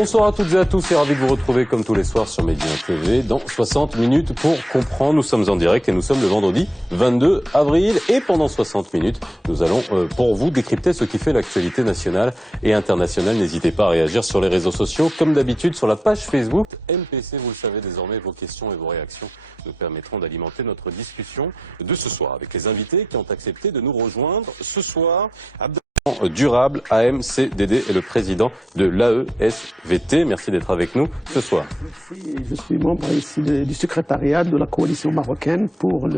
Bonsoir à toutes et à tous et ravi de vous retrouver comme tous les soirs sur Média TV dans 60 minutes pour comprendre. Nous sommes en direct et nous sommes le vendredi 22 avril et pendant 60 minutes, nous allons pour vous décrypter ce qui fait l'actualité nationale et internationale. N'hésitez pas à réagir sur les réseaux sociaux comme d'habitude sur la page Facebook MPC. Vous le savez désormais, vos questions et vos réactions nous permettront d'alimenter notre discussion de ce soir avec les invités qui ont accepté de nous rejoindre ce soir. Durable, AMCDD et le président de l'AESVT. Merci d'être avec nous ce soir. Je suis membre ici du secrétariat de la coalition marocaine pour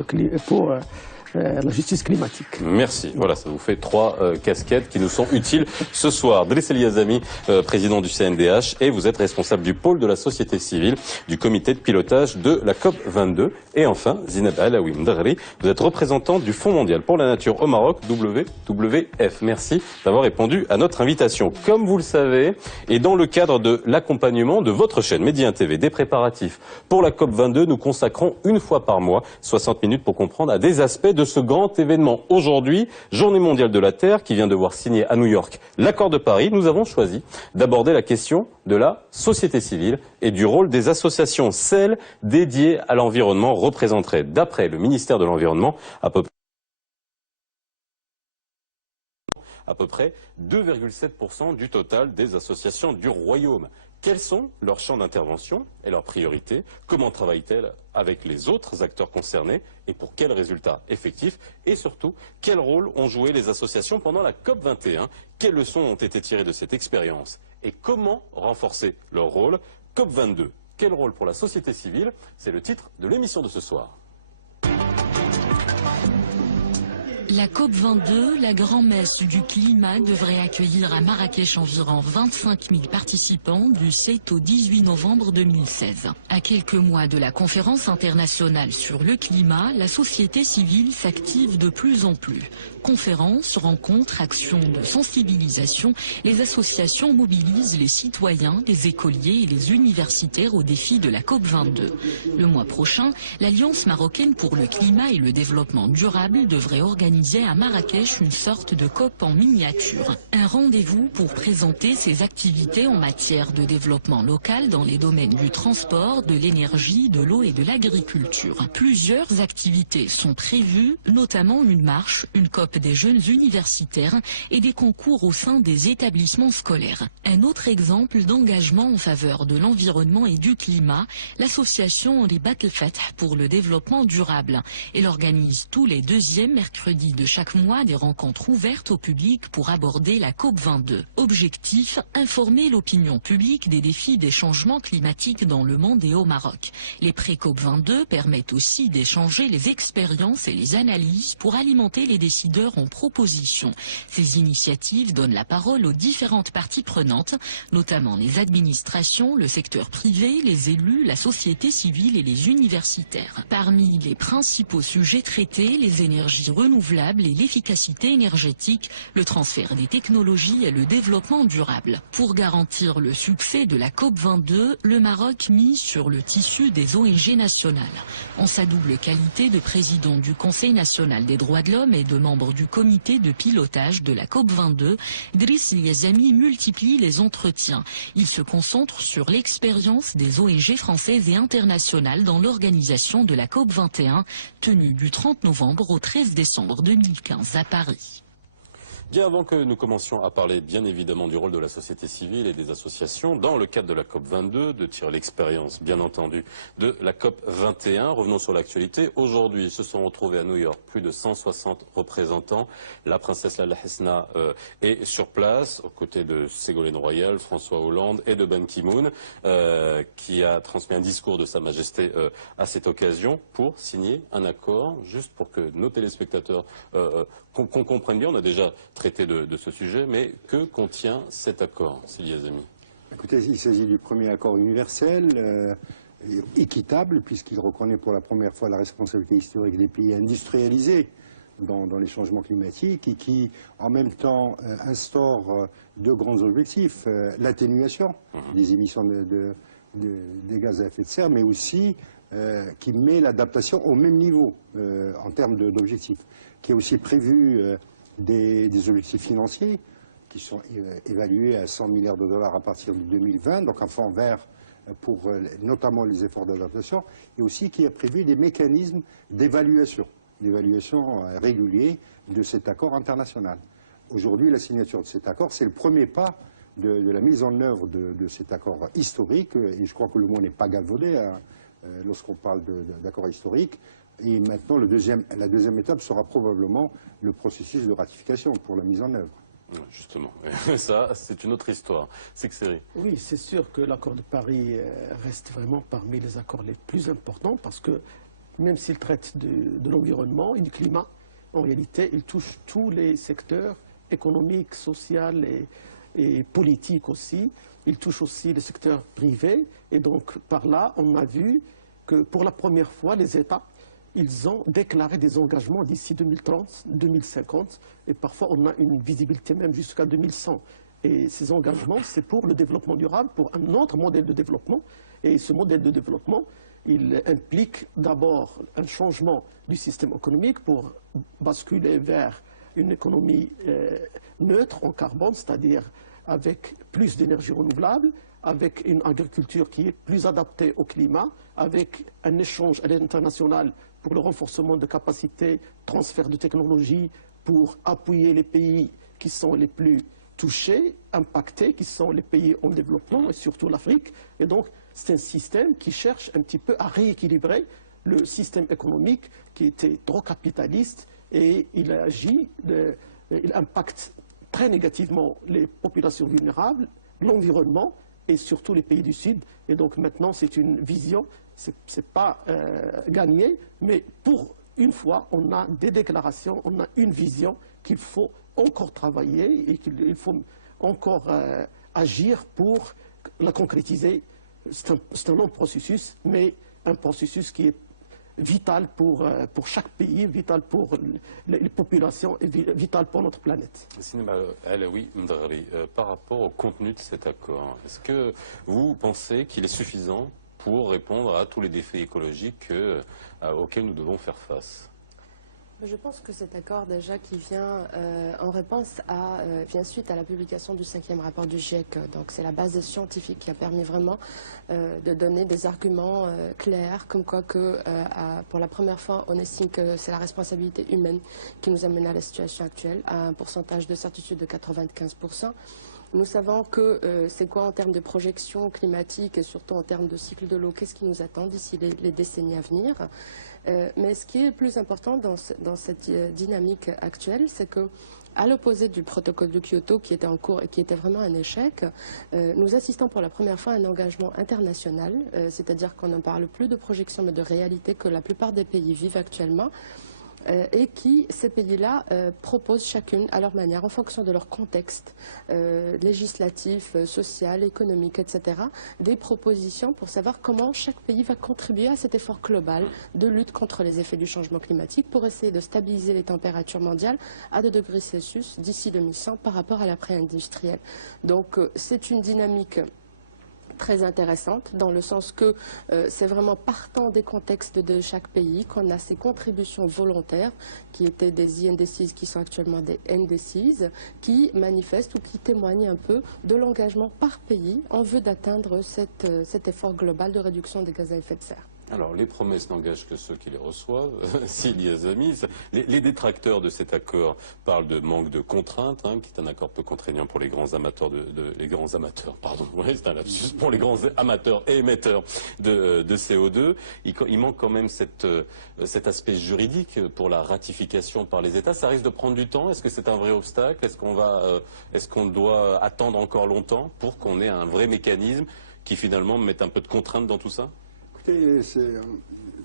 la justice climatique. Merci. Voilà, ça vous fait 3 casquettes qui nous sont utiles ce soir. Driss El Yazami, président du CNDH, et vous êtes responsable du pôle de la société civile du comité de pilotage de la COP 22. Et enfin, Zineb Alaoui Mdagri, vous êtes représentant du Fonds mondial pour la nature au Maroc, WWF. Merci d'avoir répondu à notre invitation. Comme vous le savez, et dans le cadre de l'accompagnement de votre chaîne Média TV, des préparatifs pour la COP 22, nous consacrons une fois par mois 60 minutes pour comprendre à des aspects de ce grand événement. Aujourd'hui, Journée mondiale de la Terre qui vient de voir signer à New York l'accord de Paris. Nous avons choisi d'aborder la question de la société civile et du rôle des associations. Celles dédiées à l'environnement représenteraient, d'après le ministère de l'Environnement, à peu près 2,7% du total des associations du Royaume. Quels sont leurs champs d'intervention et leurs priorités? Comment travaillent-elles avec les autres acteurs concernés et pour quels résultats effectifs? Et surtout, quel rôle ont joué les associations pendant la COP 21? Quelles leçons ont été tirées de cette expérience? Et comment renforcer leur rôle? COP 22, quel rôle pour la société civile? C'est le titre de l'émission de ce soir. La COP22, la grand-messe du climat, devrait accueillir à Marrakech environ 25 000 participants du 7 au 18 novembre 2016. À quelques mois de la conférence internationale sur le climat, la société civile s'active de plus en plus. Conférences, rencontres, actions de sensibilisation, les associations mobilisent les citoyens, les écoliers et les universitaires au défi de la COP22. Le mois prochain, l'Alliance marocaine pour le climat et le développement durable devrait organiser à Marrakech une sorte de COP en miniature. Un rendez-vous pour présenter ses activités en matière de développement local dans les domaines du transport, de l'énergie, de l'eau et de l'agriculture. Plusieurs activités sont prévues, notamment une marche, une COP des jeunes universitaires et des concours au sein des établissements scolaires. Un autre exemple d'engagement en faveur de l'environnement et du climat, l'association Ribat El Fath pour le développement durable. Elle organise tous les deuxièmes mercredis de chaque mois des rencontres ouvertes au public pour aborder la COP 22. Objectif, informer l'opinion publique des défis des changements climatiques dans le monde et au Maroc. Les pré-COP 22 permettent aussi d'échanger les expériences et les analyses pour alimenter les décideurs en propositions. Ces initiatives donnent la parole aux différentes parties prenantes, notamment les administrations, le secteur privé, les élus, la société civile et les universitaires. Parmi les principaux sujets traités, les énergies renouvelables et l'efficacité énergétique, le transfert des technologies et le développement durable. Pour garantir le succès de la COP 22, le Maroc mise sur le tissu des ONG nationales. En sa double qualité de président du Conseil national des droits de l'homme et de membre du comité de pilotage de la COP 22, Driss El Yazami multiplie les entretiens. Il se concentre sur l'expérience des ONG françaises et internationales dans l'organisation de la COP 21, tenue du 30 novembre au 13 décembre 2015 à Paris. Bien avant que nous commencions à parler bien évidemment du rôle de la société civile et des associations dans le cadre de la COP 22, de tirer l'expérience bien entendu de la COP 21, revenons sur l'actualité. Aujourd'hui se sont retrouvés à New York plus de 160 représentants. La princesse Lala Hesna est sur place aux côtés de Ségolène Royal, François Hollande et de Ban Ki-moon qui a transmis un discours de Sa Majesté à cette occasion pour signer un accord, juste pour que nos téléspectateurs qu'on comprenne bien. On a déjà traité de ce sujet, mais que contient cet accord, Sidi Yazami? Écoutez, il s'agit du premier accord universel, équitable, puisqu'il reconnaît pour la première fois la responsabilité historique des pays industrialisés dans les changements climatiques et qui, en même temps, instaure deux grands objectifs, l'atténuation des émissions des gaz à effet de serre, mais aussi qui met l'adaptation au même niveau en termes d'objectifs, qui a aussi prévu des objectifs financiers qui sont évalués à 100 milliards de dollars à partir de 2020, donc un fonds vert pour notamment les efforts d'adaptation, et aussi qui a prévu des mécanismes d'évaluation réguliers de cet accord international. Aujourd'hui, la signature de cet accord, c'est le premier pas de la mise en œuvre de cet accord historique, et je crois que le mot n'est pas galvaudé lorsqu'on parle d'accord historique. Et maintenant, la deuxième étape sera probablement le processus de ratification pour la mise en œuvre. Justement, ça, c'est une autre histoire. C'est que c'est... Oui, c'est sûr que l'accord de Paris reste vraiment parmi les accords les plus importants parce que même s'il traite de l'environnement et du climat, en réalité, il touche tous les secteurs économiques, sociaux et politiques aussi. Il touche aussi le secteur privé. Et donc, par là, on a vu que pour la première fois, les États, ils ont déclaré des engagements d'ici 2030, 2050, et parfois on a une visibilité même jusqu'à 2100. Et ces engagements, c'est pour le développement durable, pour un autre modèle de développement. Et ce modèle de développement, il implique d'abord un changement du système économique pour basculer vers une économie neutre en carbone, c'est-à-dire avec plus d'énergie renouvelable, avec une agriculture qui est plus adaptée au climat, avec un échange à l'international pour le renforcement de capacités, transfert de technologies, pour appuyer les pays qui sont les plus touchés, impactés, qui sont les pays en développement, et surtout l'Afrique. Et donc, c'est un système qui cherche un petit peu à rééquilibrer le système économique qui était trop capitaliste, et il agit, il impacte très négativement les populations vulnérables, l'environnement, et surtout les pays du Sud. Et donc maintenant, c'est une vision, c'est pas gagné, mais pour une fois, on a des déclarations, on a une vision qu'il faut encore travailler et qu'il faut encore agir pour la concrétiser. C'est un long processus, mais un processus qui est vital pour chaque pays, vital pour les populations et vital pour notre planète. Sinema El-Aoui Mdrari, par rapport au contenu de cet accord, est-ce que vous pensez qu'il est suffisant pour répondre à tous les défis écologiques auxquels nous devons faire face? Je pense que cet accord déjà qui vient en réponse vient suite à la publication du 5e rapport du GIEC. Donc c'est la base scientifique qui a permis vraiment de donner des arguments clairs, comme quoi que pour la première fois on estime que c'est la responsabilité humaine qui nous amène à la situation actuelle, à un pourcentage de certitude de 95%. Nous savons que c'est quoi en termes de projection climatique et surtout en termes de cycle de l'eau, qu'est-ce qui nous attend d'ici les décennies à venir. Mais ce qui est le plus important dans cette dynamique actuelle, c'est que, à l'opposé du protocole de Kyoto qui était en cours et qui était vraiment un échec, nous assistons pour la première fois à un engagement international, c'est-à-dire qu'on ne parle plus de projection mais de réalité que la plupart des pays vivent actuellement. Et qui, ces pays-là, proposent chacune à leur manière, en fonction de leur contexte législatif, social, économique, etc., des propositions pour savoir comment chaque pays va contribuer à cet effort global de lutte contre les effets du changement climatique pour essayer de stabiliser les températures mondiales à 2 degrés Celsius d'ici 2100 par rapport à l'après-industriel. Donc c'est une dynamique très intéressante dans le sens que c'est vraiment partant des contextes de chaque pays qu'on a ces contributions volontaires qui étaient des INDCs qui sont actuellement des NDCs qui manifestent ou qui témoignent un peu de l'engagement par pays en vue d'atteindre cet effort global de réduction des gaz à effet de serre. Alors, les promesses n'engagent que ceux qui les reçoivent, Sili Azami. Les détracteurs de cet accord parlent de manque de contraintes, qui est un accord peu contraignant pour les grands amateurs c'est un lapsus, pour les grands amateurs et émetteurs de CO2. Il manque quand même cet aspect juridique pour la ratification par les États. Ça risque de prendre du temps. Est-ce que c'est un vrai obstacle? Est-ce qu'on doit attendre encore longtemps pour qu'on ait un vrai mécanisme qui finalement mette un peu de contrainte dans tout ça? Écoutez,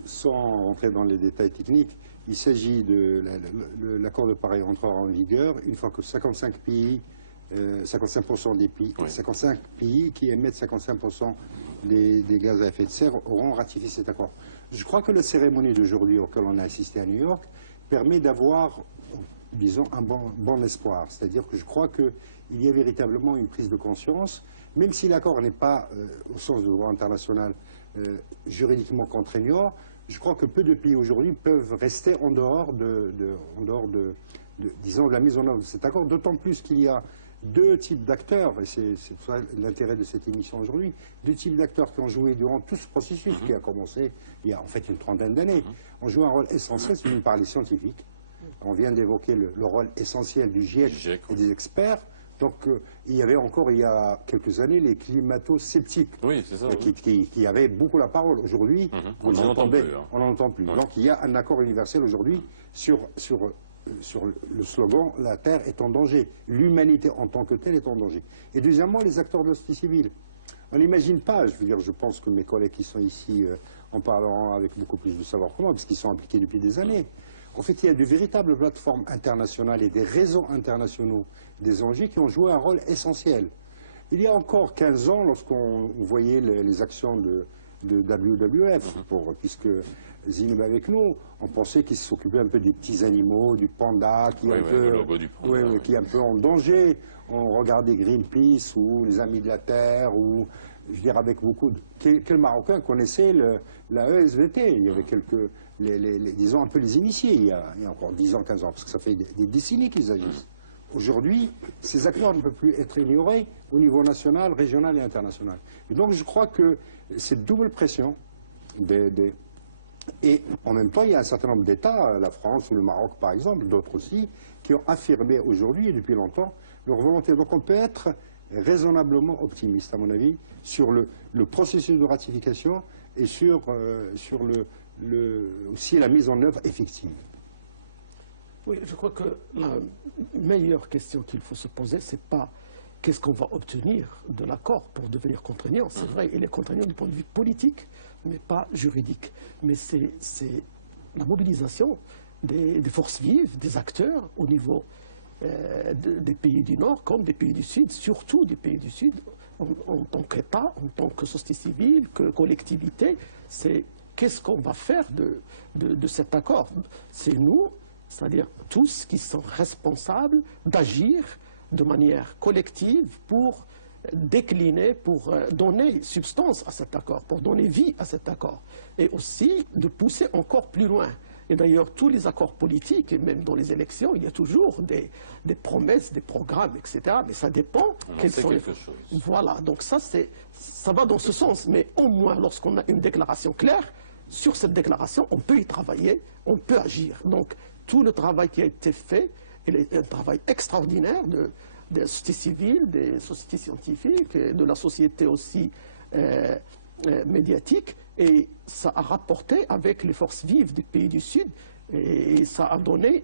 sans rentrer dans les détails techniques, il s'agit de l'accord de Paris entrera en vigueur une fois que 55 pays, 55% des pays, 55 pays qui émettent 55% des gaz à effet de serre auront ratifié cet accord. Je crois que la cérémonie d'aujourd'hui auquel on a assisté à New York permet d'avoir, disons, un bon espoir. C'est-à-dire que je crois qu'il y a véritablement une prise de conscience, même si l'accord n'est pas, au sens du droit international, juridiquement contraignant, je crois que peu de pays aujourd'hui peuvent rester en dehors disons, de la mise en œuvre de cet accord, d'autant plus qu'il y a deux types d'acteurs, et c'est l'intérêt de cette émission aujourd'hui, deux types d'acteurs qui ont joué durant tout ce processus qui a commencé il y a en fait une trentaine d'années, ont joué un rôle essentiel, d'une part les scientifiques. On vient d'évoquer le rôle essentiel du GIEC et des experts. Donc il y avait encore il y a quelques années les climato-sceptiques qui avaient beaucoup la parole. Aujourd'hui, on n'en entend plus. Donc il y a un accord universel aujourd'hui sur le slogan « La Terre est en danger ». L'humanité en tant que telle est en danger. Et deuxièmement, les acteurs de la société civile. On n'imagine pas, je pense que mes collègues qui sont ici en parleront avec beaucoup plus de savoir comment, parce qu'ils sont impliqués depuis des années. En fait, il y a de véritables plateformes internationales et des réseaux internationaux des ONG qui ont joué un rôle essentiel. Il y a encore 15 ans, lorsqu'on voyait les actions de WWF, puisque Zineb est avec nous, on pensait qu'ils s'occupaient un peu des petits animaux, du panda, qui est un peu en danger. On regardait Greenpeace ou les Amis de la Terre, ou je veux dire avec beaucoup de... Quel Marocain connaissait la ESVT? Il y avait quelques... disons un peu les initiés il y a encore 10 ans, 15 ans, parce que ça fait des décennies qu'ils agissent. Aujourd'hui, ces acteurs ne peuvent plus être ignorés au niveau national, régional et international. Et donc je crois que cette double pression et en même temps il y a un certain nombre d'États, la France ou le Maroc par exemple, d'autres aussi, qui ont affirmé aujourd'hui et depuis longtemps leur volonté. Donc on peut être raisonnablement optimiste à mon avis sur le processus de ratification et sur aussi la mise en œuvre effective. Oui, je crois que la meilleure question qu'il faut se poser, c'est pas qu'est-ce qu'on va obtenir de l'accord pour devenir contraignant. C'est vrai, il est contraignant du point de vue politique, mais pas juridique. Mais c'est la mobilisation des forces vives, des acteurs au niveau des pays du Nord comme des pays du Sud, surtout des pays du Sud, en tant qu'État, en tant que société civile, que collectivité. C'est qu'est-ce qu'on va faire de cet accord? C'est nous, c'est-à-dire tous qui sont responsables d'agir de manière collective pour décliner, pour donner substance à cet accord, pour donner vie à cet accord, et aussi de pousser encore plus loin. Et d'ailleurs, tous les accords politiques, et même dans les élections, il y a toujours des promesses, des programmes, etc. Mais ça dépend. Quelles sont les... Voilà, donc ça va dans ce sens. Mais au moins, lorsqu'on a une déclaration claire, sur cette déclaration, on peut y travailler, on peut agir. Donc, tout le travail qui a été fait, il est un travail extraordinaire des sociétés civiles, des sociétés scientifiques, et de la société aussi médiatique, et ça a rapporté avec les forces vives des pays du Sud, et ça a donné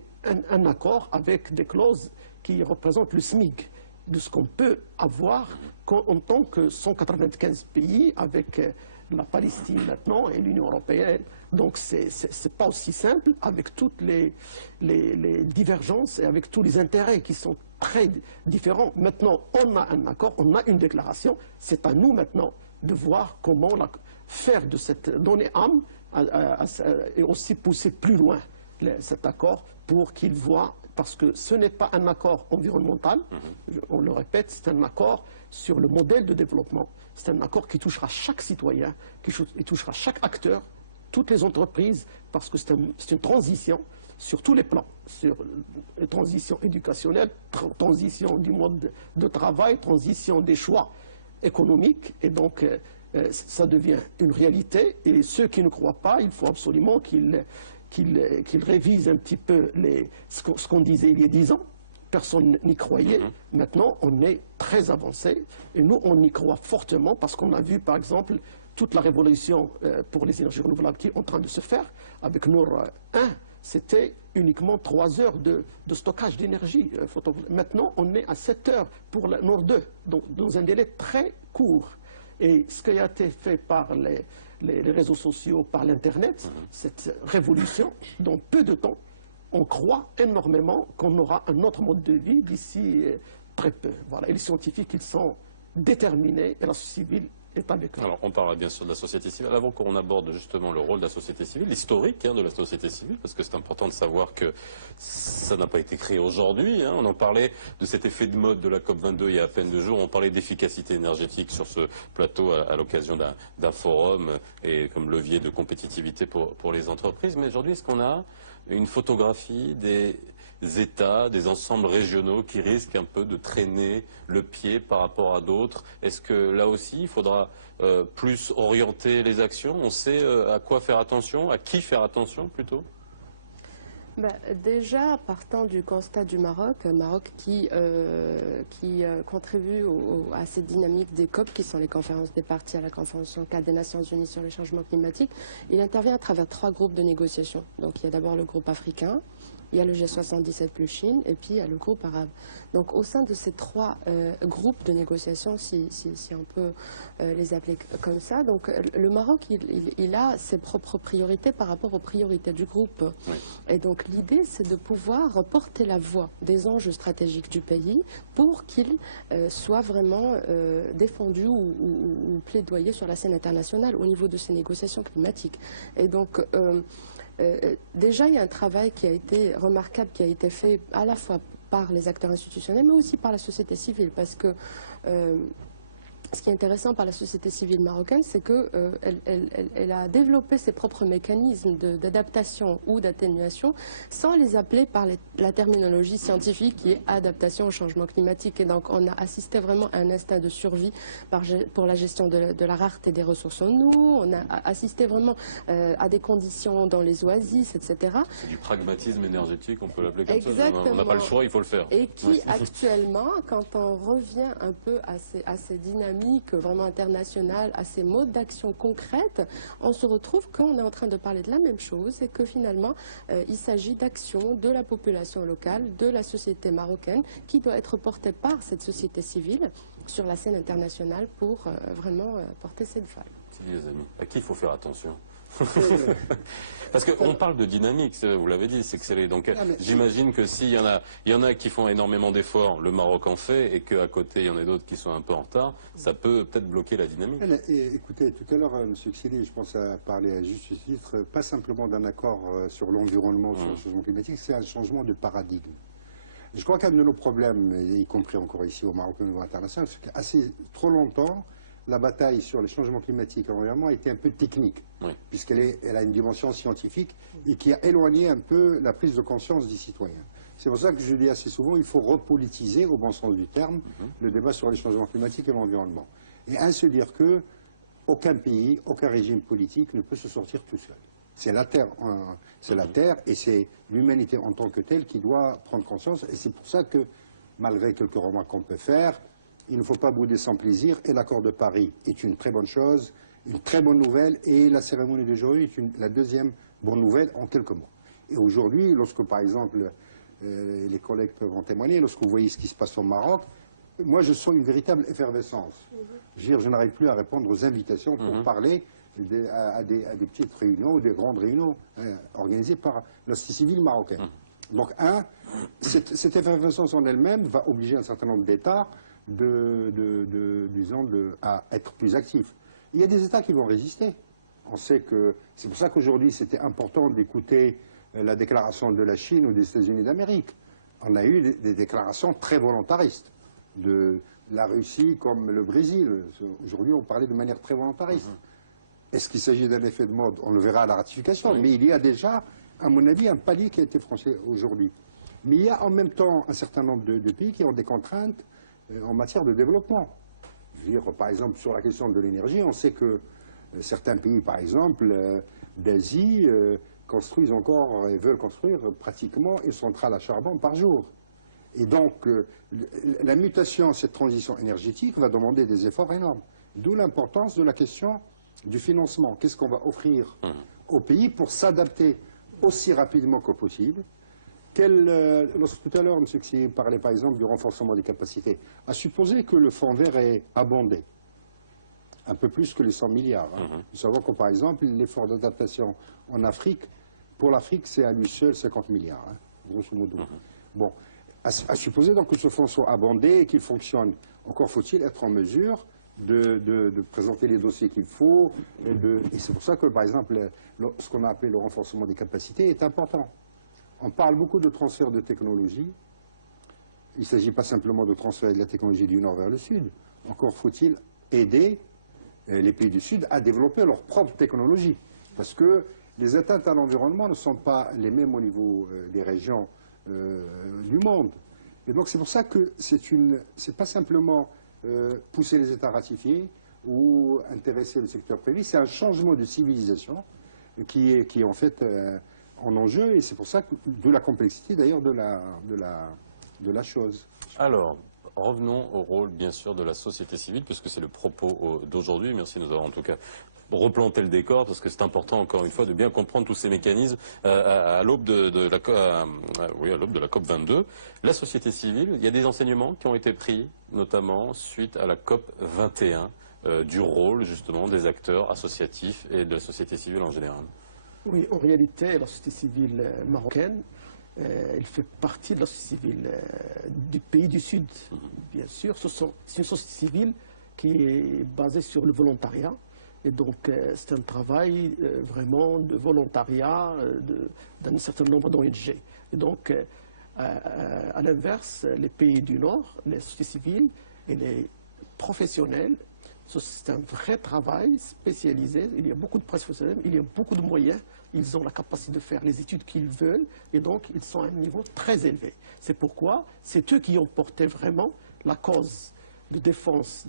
un accord avec des clauses qui représentent le SMIC de ce qu'on peut avoir en tant que 195 pays avec la Palestine maintenant et l'Union européenne. Donc c'est pas aussi simple avec toutes les divergences et avec tous les intérêts qui sont très différents. Maintenant, on a un accord, on a une déclaration. C'est à nous maintenant de voir comment faire de cette donnée âme et aussi pousser plus loin cet accord pour qu'il voit, parce que ce n'est pas un accord environnemental, on le répète, c'est un accord sur le modèle de développement. C'est un accord qui touchera chaque citoyen, qui touchera chaque acteur, toutes les entreprises, parce que c'est une transition sur tous les plans, sur une transition éducationnelle, transition du mode de travail, transition des choix économiques, et donc ça devient une réalité. Et ceux qui ne croient pas, il faut absolument qu'ils révisent un petit peu ce qu'on disait il y a 10 ans. Personne n'y croyait. Maintenant, on est très avancé. Et nous, on y croit fortement parce qu'on a vu, par exemple, toute la révolution pour les énergies renouvelables qui est en train de se faire. Avec Nour 1, c'était uniquement 3 heures de stockage d'énergie. Maintenant, on est à 7 heures pour la Nour 2, donc dans un délai très court. Et ce qui a été fait par les réseaux sociaux, par l'Internet, cette révolution, dans peu de temps, on croit énormément qu'on aura un autre mode de vie d'ici très peu. Voilà. Et les scientifiques, ils sont déterminés, et la société civile est avec eux. Alors, on parle bien sûr de la société civile. Avant qu'on aborde justement le rôle de la société civile, l'historique de la société civile, parce que c'est important de savoir que ça n'a pas été créé aujourd'hui. On en parlait de cet effet de mode de la COP22 il y a à peine 2 jours. On parlait d'efficacité énergétique sur ce plateau à l'occasion d'un forum et comme levier de compétitivité pour les entreprises. Mais aujourd'hui, est-ce qu'on a une photographie des États, des ensembles régionaux qui risquent un peu de traîner le pied par rapport à d'autres? Est-ce que là aussi, il faudra plus orienter les actions? On sait à quoi faire attention, à qui faire attention plutôt? Déjà, partant du constat du Maroc, un Maroc qui contribue à cette dynamique des COP, qui sont les conférences des parties à la Convention cadre des Nations Unies sur le changement climatique, il intervient à travers 3 groupes de négociation. Donc il y a d'abord le groupe africain, il y a le G77 plus Chine, et puis il y a le groupe arabe. Donc au sein de ces 3 groupes de négociation, si on peut les appeler comme ça, donc le Maroc, il a ses propres priorités par rapport aux priorités du groupe. Oui. Et donc l'idée, c'est de pouvoir porter la voix des enjeux stratégiques du pays pour qu'ils soient vraiment défendus ou plaidoyés sur la scène internationale au niveau de ces négociations climatiques. Et donc déjà, il y a un travail qui a été remarquable, qui a été fait à la fois par les acteurs institutionnels, mais aussi par la société civile, parce que ce qui est intéressant par la société civile marocaine, c'est qu'elle a développé ses propres mécanismes d'adaptation ou d'atténuation sans les appeler par la terminologie scientifique qui est adaptation au changement climatique. Et donc on a assisté vraiment à un instinct de survie pour la gestion de la rareté des ressources en eau. On a assisté vraiment à des conditions dans les oasis, etc. C'est du pragmatisme énergétique, on peut l'appeler comme Exactement. ça. On n'a pas le choix, il faut le faire. Et qui actuellement, quand on revient un peu à ces dynamiques vraiment internationales, à ces modes d'action concrètes, on se retrouve qu'on est en train de parler de la même chose et que finalement il s'agit d'action de la population locale, de la société marocaine qui doit être portée par cette société civile sur la scène internationale pour vraiment porter cette voix. Les amis, à qui il faut faire attention? Parce qu'on parle de dynamique, vous l'avez dit, c'est que donc j'imagine que s'il y en a qui font énormément d'efforts, le Maroc en fait, et qu'à côté il y en a d'autres qui sont un peu en retard, ça peut peut-être bloquer la dynamique. Écoutez, tout à l'heure, M. Xili, je pense à parler à juste titre, pas simplement d'un accord sur l'environnement, sur le changement climatique, c'est un changement de paradigme. Je crois qu'un de nos problèmes, y compris encore ici au Maroc au niveau international, c'est qu'assez trop longtemps, la bataille sur les changements climatiques et l'environnement a été un peu technique, puisqu'elle a une dimension scientifique et qui a éloigné un peu la prise de conscience des citoyens. C'est pour ça que je dis assez souvent, il faut repolitiser, au bon sens du terme, le débat sur les changements climatiques et l'environnement. Et se dire que aucun pays, aucun régime politique ne peut se sortir tout seul. C'est la Terre, et c'est l'humanité en tant que telle qui doit prendre conscience. Et c'est pour ça que, malgré quelques remarques qu'on peut faire, il ne faut pas bouder sans plaisir, et l'accord de Paris est une très bonne chose, une très bonne nouvelle, et la cérémonie d'aujourd'hui est la deuxième bonne nouvelle en quelques mois. Et aujourd'hui, lorsque par exemple, les collègues peuvent en témoigner, lorsque vous voyez ce qui se passe au Maroc, moi je sens une véritable effervescence. Je n'arrive plus à répondre aux invitations pour parler à des petites réunions ou des grandes réunions organisées par la société civile marocaine. Donc cette effervescence en elle-même va obliger un certain nombre d'États à être plus actifs. Il y a des États qui vont résister. On sait que c'est pour ça qu'aujourd'hui c'était important d'écouter la déclaration de la Chine ou des États-Unis d'Amérique. On a eu des déclarations très volontaristes de la Russie comme le Brésil. Aujourd'hui on parlait de manière très volontariste. Est-ce qu'il s'agit d'un effet de mode? On le verra à la ratification. Mais il y a déjà, à mon avis, un palier qui a été franchi aujourd'hui. Mais il y a en même temps un certain nombre de pays qui ont des contraintes en matière de développement. Je veux dire, par exemple, sur la question de l'énergie, on sait que certains pays, par exemple, d'Asie, construisent encore et veulent construire pratiquement une centrale à charbon par jour. Et donc, la mutation, cette transition énergétique va demander des efforts énormes. D'où l'importance de la question du financement. Qu'est-ce qu'on va offrir au pays pour s'adapter aussi rapidement que possible? Lorsque tout à l'heure, M. Xi parlait par exemple du renforcement des capacités, à supposer que le fonds vert est abondé, un peu plus que les 100 milliards. Nous savons que par exemple, l'effort d'adaptation en Afrique, pour l'Afrique, c'est à lui seul 50 milliards, grosso modo. Bon, à supposer donc que ce fonds soit abondé et qu'il fonctionne, encore faut-il être en mesure de présenter les dossiers qu'il faut, et c'est pour ça que par exemple, ce qu'on a appelé le renforcement des capacités est important. On parle beaucoup de transfert de technologie. Il ne s'agit pas simplement de transférer de la technologie du nord vers le sud. Encore faut-il aider les pays du sud à développer leur propre technologie. Parce que les atteintes à l'environnement ne sont pas les mêmes au niveau des régions du monde. Et donc c'est pour ça que c'est pas simplement pousser les États à ratifier ou intéresser le secteur privé, c'est un changement de civilisation qui est en fait en enjeu, et c'est pour ça que de la complexité d'ailleurs de la chose. Alors, revenons au rôle, bien sûr, de la société civile, puisque c'est le propos d'aujourd'hui. Merci de nous avoir en tout cas replanté le décor, parce que c'est important, encore une fois, de bien comprendre tous ces mécanismes à l'aube de la COP 22. La société civile, il y a des enseignements qui ont été pris, notamment suite à la COP 21, du rôle, justement, des acteurs associatifs et de la société civile en général. Oui, en réalité, la société civile marocaine, elle fait partie de la société civile du pays du Sud, bien sûr. C'est une société civile qui est basée sur le volontariat. Et donc, c'est un travail vraiment de volontariat d'un certain nombre d'ONG. Et donc, à l'inverse, les pays du Nord, les sociétés civiles et les professionnels, c'est un vrai travail spécialisé. Il y a beaucoup de professionnels, il y a beaucoup de moyens. Ils ont la capacité de faire les études qu'ils veulent et donc ils sont à un niveau très élevé. C'est pourquoi c'est eux qui ont porté vraiment la cause de défense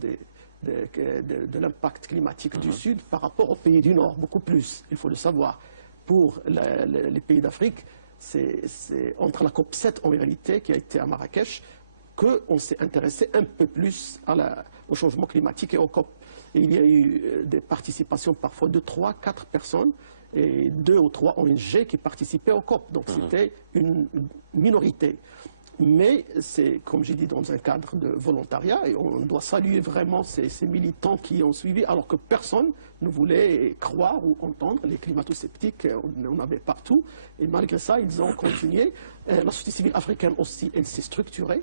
de l'impact climatique du Sud par rapport aux pays du Nord, beaucoup plus, il faut le savoir. Pour les pays d'Afrique, c'est entre la COP 7 en réalité qui a été à Marrakech qu'on s'est intéressé un peu plus au changement climatique et au COP. Et il y a eu des participations parfois de 3-4 personnes et 2 ou 3 ONG qui participaient au COP. Donc c'était une minorité. Mais c'est, comme j'ai dit, dans un cadre de volontariat, et on doit saluer vraiment ces militants qui ont suivi, alors que personne ne voulait croire ou entendre. Les climato-sceptiques, on en avait partout, et malgré ça, ils ont continué. La société civile africaine aussi, elle s'est structurée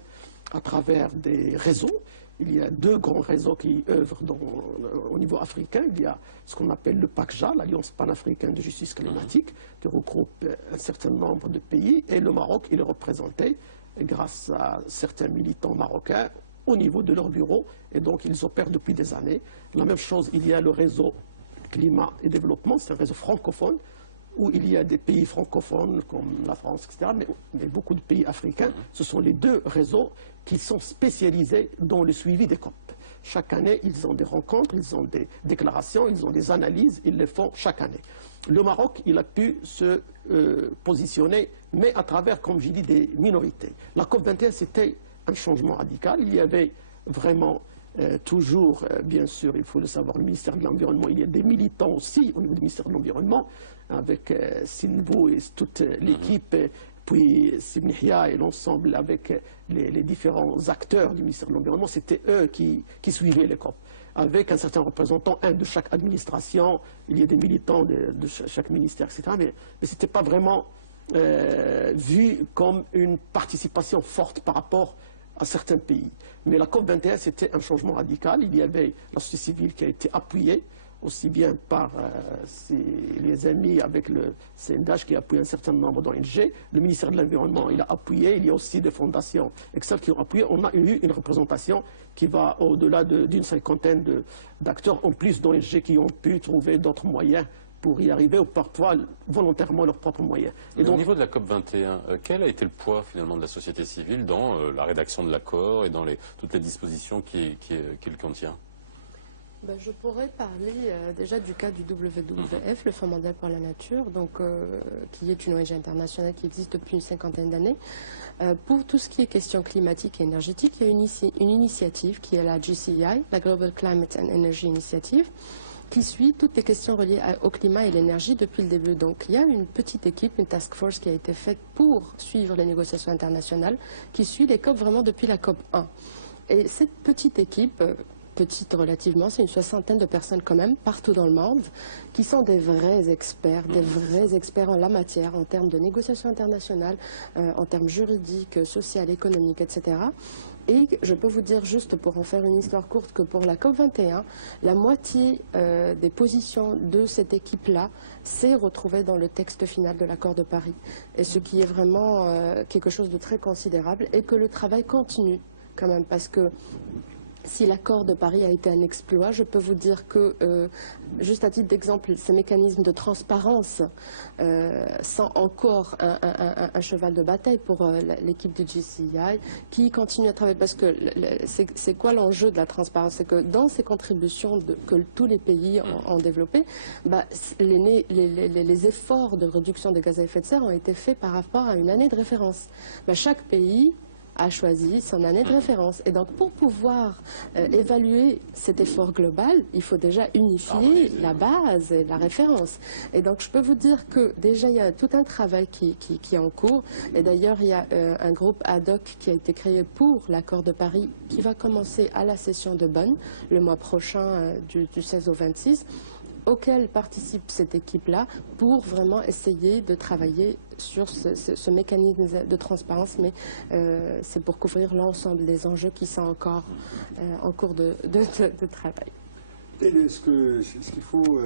à travers des réseaux. Il y a 2 grands réseaux qui œuvrent au niveau africain. Il y a ce qu'on appelle le PACJA, l'Alliance panafricaine de justice climatique, qui regroupe un certain nombre de pays, et le Maroc, il est représenté grâce à certains militants marocains au niveau de leur bureau, et donc ils opèrent depuis des années. La même chose, il y a le réseau climat et développement, c'est un réseau francophone, où il y a des pays francophones comme la France, etc., mais beaucoup de pays africains. Ce sont les 2 réseaux qui sont spécialisés dans le suivi des COP. Chaque année, ils ont des rencontres, ils ont des déclarations, ils ont des analyses, ils les font chaque année. Le Maroc, il a pu se positionner, mais à travers, comme j'ai dit, des minorités. La COP 21, c'était un changement radical. Il y avait vraiment toujours, bien sûr, il faut le savoir, le ministère de l'Environnement. Il y a des militants aussi au niveau du ministère de l'Environnement, avec Sinbou et toute l'équipe, puis Sibnihia et l'ensemble avec les différents acteurs du ministère de l'Environnement. C'était eux qui suivaient les COP. Avec un certain représentant, un de chaque administration, il y a des militants de chaque ministère, etc. Mais ce n'était pas vraiment vu comme une participation forte par rapport à certains pays. Mais la COP 21, c'était un changement radical. Il y avait la société civile qui a été appuyée, aussi bien par les amis avec le CNDH qui a appuyé un certain nombre d'ONG. Le ministère de l'Environnement, il a appuyé. Il y a aussi des fondations Excel qui ont appuyé. On a eu une représentation qui va au-delà d'une 50aine d'acteurs, en plus d'ONG qui ont pu trouver d'autres moyens pour y arriver, ou parfois volontairement leurs propres moyens. Et donc, au niveau de la COP 21, quel a été le poids finalement de la société civile dans la rédaction de l'accord et dans toutes les dispositions qu'il contient? Je pourrais parler déjà du cas du WWF, le Fonds mondial pour la nature, donc, qui est une ONG internationale qui existe depuis une 50aine d'années. Pour tout ce qui est question climatique et énergétique, il y a une initiative qui est la GCEI, la Global Climate and Energy Initiative, qui suit toutes les questions reliées au climat et l'énergie depuis le début. Donc il y a une petite équipe, une task force qui a été faite pour suivre les négociations internationales, qui suit les COP vraiment depuis la COP 1. Et cette petite équipe, petite relativement, c'est une 60aine de personnes quand même, partout dans le monde, qui sont des vrais experts en la matière, en termes de négociations internationales, en termes juridiques, sociales, économiques, etc. Et je peux vous dire, juste pour en faire une histoire courte, que pour la COP21, la moitié des positions de cette équipe-là s'est retrouvée dans le texte final de l'accord de Paris. Et ce qui est vraiment quelque chose de très considérable, et que le travail continue quand même, parce que si l'accord de Paris a été un exploit, je peux vous dire que, juste à titre d'exemple, ces mécanismes de transparence sont encore un cheval de bataille pour l'équipe du GCI qui continue à travailler. Parce que c'est quoi l'enjeu de la transparence? C'est que dans ces contributions que tous les pays ont développées, bah, les efforts de réduction des gaz à effet de serre ont été faits par rapport à une année de référence. Bah, chaque pays a choisi son année de référence. Et donc, pour pouvoir évaluer cet effort global, il faut déjà unifier la base et la référence. Et donc, je peux vous dire que déjà, il y a tout un travail qui est en cours. Et d'ailleurs, il y a un groupe ad hoc qui a été créé pour l'accord de Paris qui va commencer à la session de Bonn le mois prochain du 16 au 26, auquel participe cette équipe-là pour vraiment essayer de travailler sur ce mécanisme de transparence, mais c'est pour couvrir l'ensemble des enjeux qui sont encore en cours de travail. Ce qu'il faut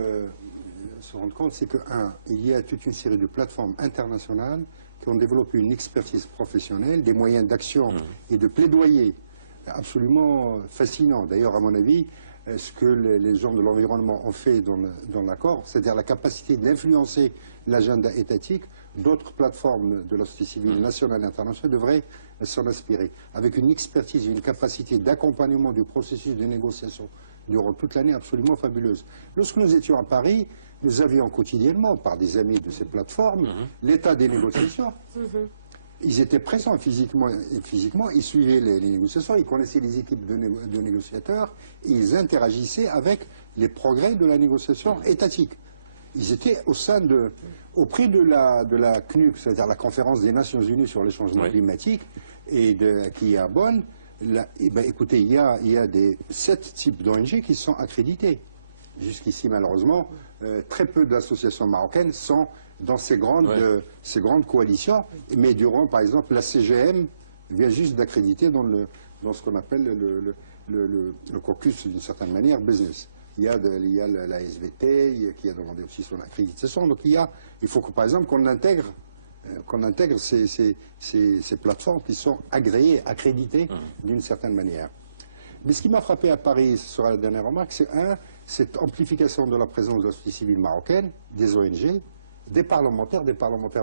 se rendre compte, c'est qu'il y a toute une série de plateformes internationales qui ont développé une expertise professionnelle, des moyens d'action et de plaidoyer absolument fascinants. D'ailleurs, à mon avis, ce que les gens de l'environnement ont fait dans l'accord, c'est-à-dire la capacité d'influencer l'agenda étatique, d'autres plateformes de la société civile nationale et internationale devraient s'en inspirer, avec une expertise et une capacité d'accompagnement du processus de négociation durant toute l'année absolument fabuleuse. Lorsque nous étions à Paris, nous avions quotidiennement, par des amis de ces plateformes, l'état des négociations. Ils étaient présents physiquement, ils suivaient les négociations, ils connaissaient les équipes de négociateurs, et ils interagissaient avec les progrès de la négociation étatique. Ils étaient auprès de la CNUC, c'est-à-dire la Conférence des Nations Unies sur les changements climatiques, et qui est à Bonn. Écoutez, il y a 7 types d'ONG qui sont accrédités. Jusqu'ici, malheureusement, très peu d'associations marocaines sont dans ces grandes coalitions, mais durant, par exemple, la CGM vient juste d'accréditer dans ce qu'on appelle le caucus, d'une certaine manière, business. Il y a la SVT qui a demandé aussi son accréditation. Donc il faut que, par exemple, qu'on intègre ces plateformes qui sont agréées, accréditées d'une certaine manière. Mais ce qui m'a frappé à Paris, ce sera la dernière remarque, c'est cette amplification de la présence de la société civile marocaine, des ONG, des parlementaires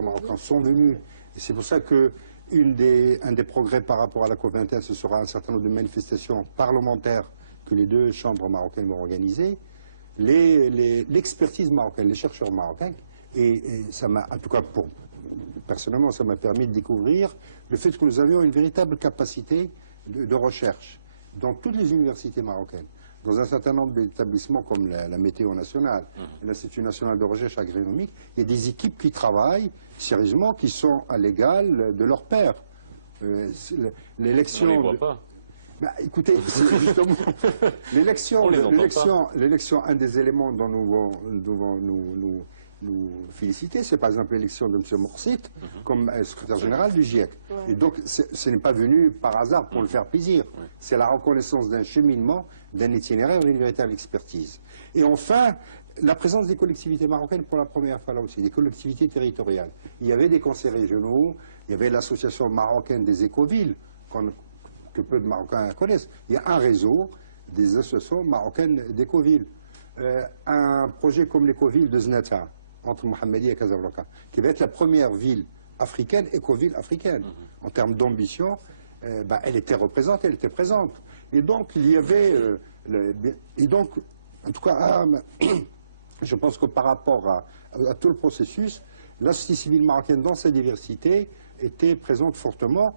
marocains sont venus. Et c'est pour ça que un des progrès par rapport à la COP21, ce sera un certain nombre de manifestations parlementaires que les 2 chambres marocaines vont organiser, l'expertise marocaine, les chercheurs marocains, et ça m'a, en tout cas personnellement, ça m'a permis de découvrir le fait que nous avions une véritable capacité de recherche dans toutes les universités marocaines, dans un certain nombre d'établissements comme la Météo nationale, l'Institut national de recherche agronomique, il y a des équipes qui travaillent sérieusement, qui sont à l'égal de leurs pairs. L'élection... On ne les voit pas. Bah, écoutez, c'est justement l'élection, un des éléments dont nous devons nous féliciter, c'est par exemple l'élection de M. Morsit comme secrétaire général du GIEC. Et donc, ce n'est pas venu par hasard pour le faire plaisir. C'est la reconnaissance d'un cheminement, d'un itinéraire, d'une véritable expertise. Et enfin, la présence des collectivités marocaines pour la première fois là aussi, des collectivités territoriales. Il y avait des conseils régionaux, il y avait l'association marocaine des écovilles, que peu de Marocains connaissent. Il y a un réseau des associations marocaines d'écovilles. Un projet comme l'écoville de Znata, entre Mohammedia et Casablanca, qui va être la première ville africaine, écoville africaine. En termes d'ambition, elle était représentée, elle était présente. Et donc, il y avait... en tout cas, je pense que par rapport à tout le processus, la société civile marocaine, dans sa diversité, était présente fortement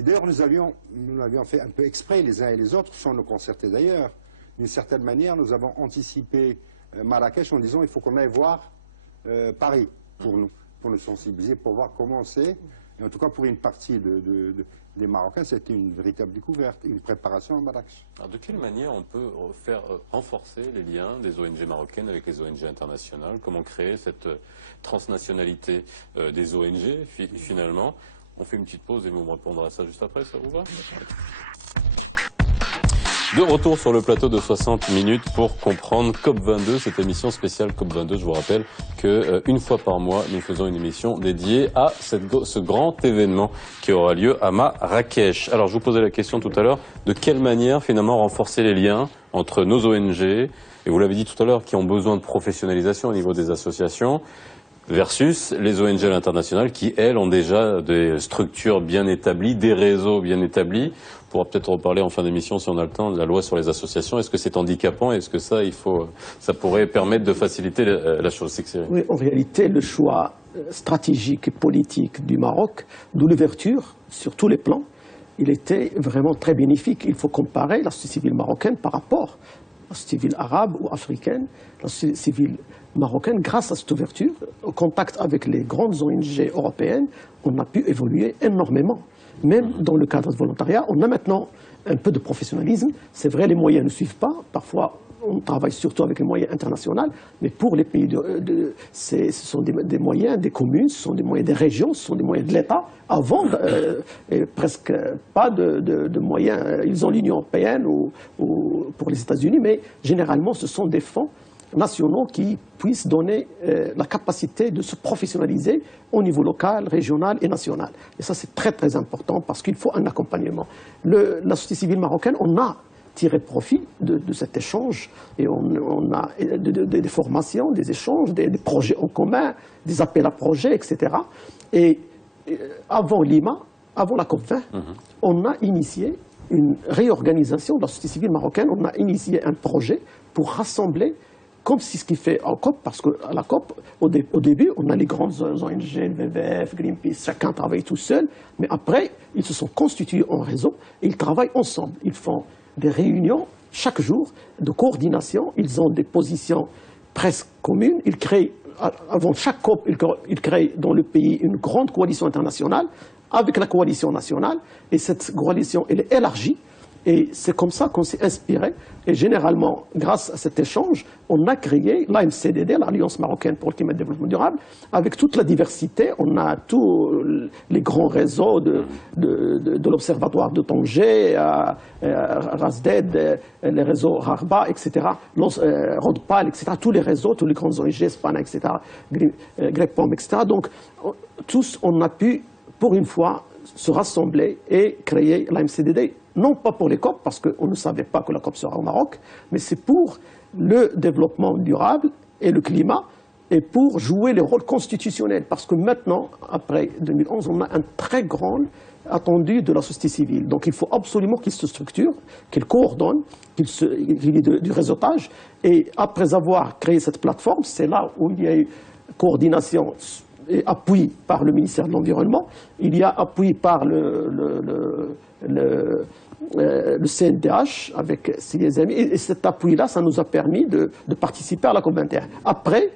Et d'ailleurs, nous l'avions fait un peu exprès, les uns et les autres, sans nous concerter d'ailleurs. D'une certaine manière, nous avons anticipé Marrakech en disant il faut qu'on aille voir Paris pour nous sensibiliser, pour voir comment c'est. Et en tout cas, pour une partie des Marocains, c'était une véritable découverte, une préparation à Marrakech. Alors, de quelle manière on peut faire renforcer les liens des ONG marocaines avec les ONG internationales? Comment créer cette transnationalité des ONG, finalement? On fait une petite pause et vous me répondrez à ça juste après, ça vous va? De retour sur le plateau de 60 minutes pour comprendre COP22, cette émission spéciale COP22. Je vous rappelle que une fois par mois, nous faisons une émission dédiée à ce grand événement qui aura lieu à Marrakech. Alors, je vous posais la question tout à l'heure, de quelle manière finalement renforcer les liens entre nos ONG, et vous l'avez dit tout à l'heure, qui ont besoin de professionnalisation au niveau des associations, versus les ONG à l'international qui, elles, ont déjà des structures bien établies, des réseaux bien établis. On pourra peut-être reparler en fin d'émission, si on a le temps, de la loi sur les associations. Est-ce que c'est handicapant? Est-ce que ça pourrait permettre de faciliter la chose? Oui, en réalité, le choix stratégique et politique du Maroc, de l'ouverture sur tous les plans, il était vraiment très bénéfique. Il faut comparer la société civile marocaine par rapport à la société civile arabe ou africaine. La société civile marocaine, grâce à cette ouverture, au contact avec les grandes ONG européennes, on a pu évoluer énormément. Même dans le cadre de volontariat, on a maintenant un peu de professionnalisme. C'est vrai, les moyens ne suivent pas. Parfois, on travaille surtout avec les moyens internationaux, mais pour les pays, ce sont des moyens des communes, ce sont des moyens des régions, ce sont des moyens de l'État. Avant, presque pas de moyens. Ils ont l'Union européenne ou pour les États-Unis, mais généralement, ce sont des fonds nationaux qui puissent donner la capacité de se professionnaliser au niveau local, régional et national. Et ça, c'est très très important parce qu'il faut un accompagnement. La société civile marocaine, on a tiré profit de cet échange et on a des formations, des échanges, des projets en commun, des appels à projets, etc. Et avant Lima, avant la COP20, on a initié une réorganisation de la société civile marocaine. On a initié un projet pour rassembler, comme c'est ce qu'il fait en COP, parce qu'à la COP, au début, on a les grandes ONG, WWF, Greenpeace, chacun travaille tout seul, mais après, ils se sont constitués en réseau et ils travaillent ensemble. Ils font des réunions chaque jour de coordination, ils ont des positions presque communes, ils créent, avant chaque COP, ils créent dans le pays une grande coalition internationale avec la coalition nationale, et cette coalition, elle est élargie. Et c'est comme ça qu'on s'est inspiré. Et généralement, grâce à cet échange, on a créé l'AMCDD, l'Alliance marocaine pour le climat et le développement durable, avec toute la diversité. On a tous les grands réseaux de l'Observatoire de Tanger, Rasded, les réseaux Rarba, etc., Rodpal, etc., tous les réseaux, tous les grands ONG, Spana, etc., Grepom, etc. Donc, tous, on a pu, pour une fois, se rassembler et créer l'AMCDD. Non pas pour les COP, parce qu'on ne savait pas que la COP sera au Maroc, mais c'est pour le développement durable et le climat, et pour jouer les rôles constitutionnels. Parce que maintenant, après 2011, on a un très grand attendu de la société civile. Donc il faut absolument qu'il se structure, qu'il coordonne, qu'il y ait du réseautage. Et après avoir créé cette plateforme, c'est là où il y a eu coordination et appui par le ministère de l'Environnement, il y a appui par le CNDH avec ses amis, et cet appui-là, ça nous a permis de participer à la COP21. Après,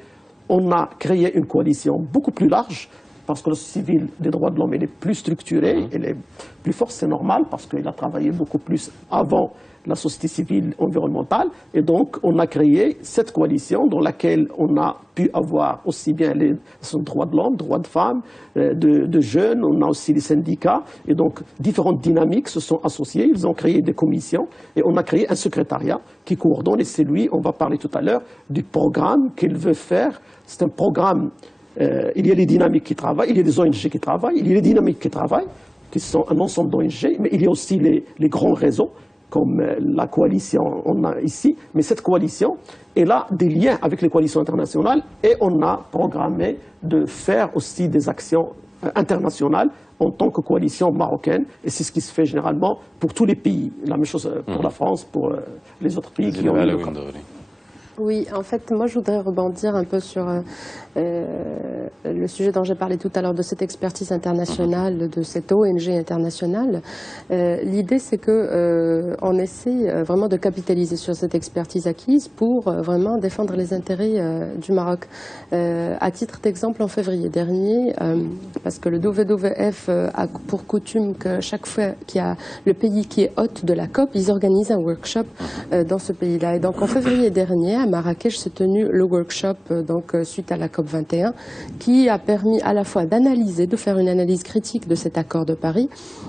on a créé une coalition beaucoup plus large, parce que la société civile des droits de l'homme, elle est plus structurée, elle est plus forte, c'est normal, parce qu'il a travaillé beaucoup plus avant la société civile environnementale, et donc on a créé cette coalition dans laquelle on a pu avoir aussi bien les droits de l'homme, droits de femmes, de jeunes, on a aussi les syndicats, et donc différentes dynamiques se sont associées, ils ont créé des commissions, et on a créé un secrétariat qui coordonne, et c'est lui, on va parler tout à l'heure, du programme qu'il veut faire. C'est un programme, il y a les dynamiques qui travaillent, il y a des ONG qui travaillent, il y a les dynamiques qui travaillent, qui sont un ensemble d'ONG, mais il y a aussi les grands réseaux, comme la coalition on a ici, mais cette coalition, elle a des liens avec les coalitions internationales, et on a programmé de faire aussi des actions internationales en tant que coalition marocaine, et c'est ce qui se fait généralement pour tous les pays. La même chose pour la France, pour les autres pays qui ont eu le cas. Oui, en fait, moi je voudrais rebondir un peu sur le sujet dont j'ai parlé tout à l'heure, de cette expertise internationale, de cette ONG internationale. L'idée, c'est que on essaie vraiment de capitaliser sur cette expertise acquise pour vraiment défendre les intérêts du Maroc. À titre d'exemple, en février dernier, parce que le WWF a pour coutume que chaque fois qu'il y a le pays qui est hôte de la COP, ils organisent un workshop dans ce pays-là. Et donc en février dernier, à Marrakech, s'est tenu le workshop donc suite à la COP21, qui a permis à la fois d'analyser, de faire une analyse critique de cet accord de Paris,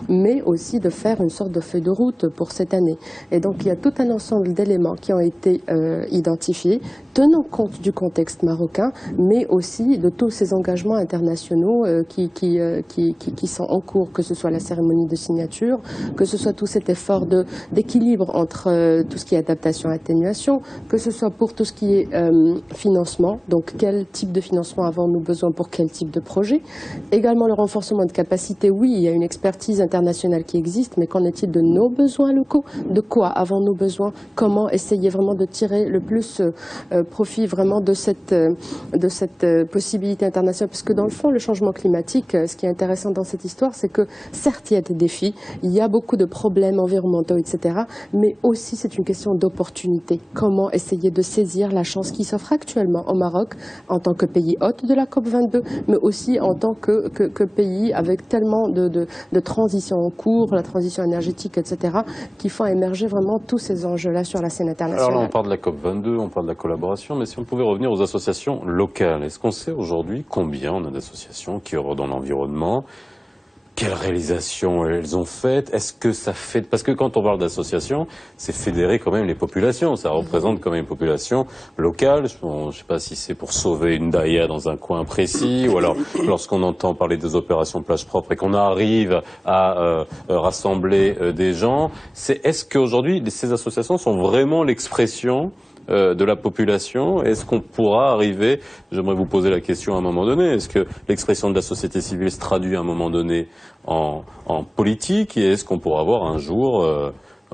mais aussi de faire une sorte de feuille de route pour cette année. Et donc il y a tout un ensemble d'éléments qui ont été identifiés, tenant compte du contexte marocain, mais aussi de tous ces engagements internationaux qui sont en cours, que ce soit la cérémonie de signature, que ce soit tout cet effort d'équilibre entre tout ce qui est adaptation et atténuation, que ce soit pour tout ce qui est financement, donc quel type de financement avons-nous besoin pour quel type de projet. Également le renforcement de capacité, oui, il y a une expertise internationale qui existe, mais qu'en est-il de nos besoins locaux? De quoi avons-nous besoin? Comment essayer vraiment de tirer le plus profit vraiment de cette possibilité internationale? Parce que dans le fond, le changement climatique, ce qui est intéressant dans cette histoire, c'est que certes, il y a des défis, il y a beaucoup de problèmes environnementaux, etc., mais aussi c'est une question d'opportunité. Comment essayer de saisir la chance qui s'offre actuellement au Maroc en tant que pays hôte de la COP22, mais aussi en tant que pays avec tellement de transitions en cours, la transition énergétique, etc., qui font émerger vraiment tous ces enjeux-là sur la scène internationale. Alors là, on parle de la COP22, on parle de la collaboration, mais si on pouvait revenir aux associations locales, est-ce qu'on sait aujourd'hui combien on a d'associations qui œuvrent dans l'environnement? Quelles réalisations elles ont faites? Est-ce que ça fait... Parce que quand on parle d'associations, c'est fédérer quand même les populations. Ça représente quand même une population locale. Je ne sais pas si c'est pour sauver une daïa dans un coin précis, ou alors lorsqu'on entend parler des opérations plage propre et qu'on arrive à rassembler des gens. Est-ce qu'aujourd'hui, ces associations sont vraiment l'expression de la population? Est-ce qu'on pourra arriver, j'aimerais vous poser la question à un moment donné, est-ce que l'expression de la société civile se traduit à un moment donné en politique, et est-ce qu'on pourra avoir un jour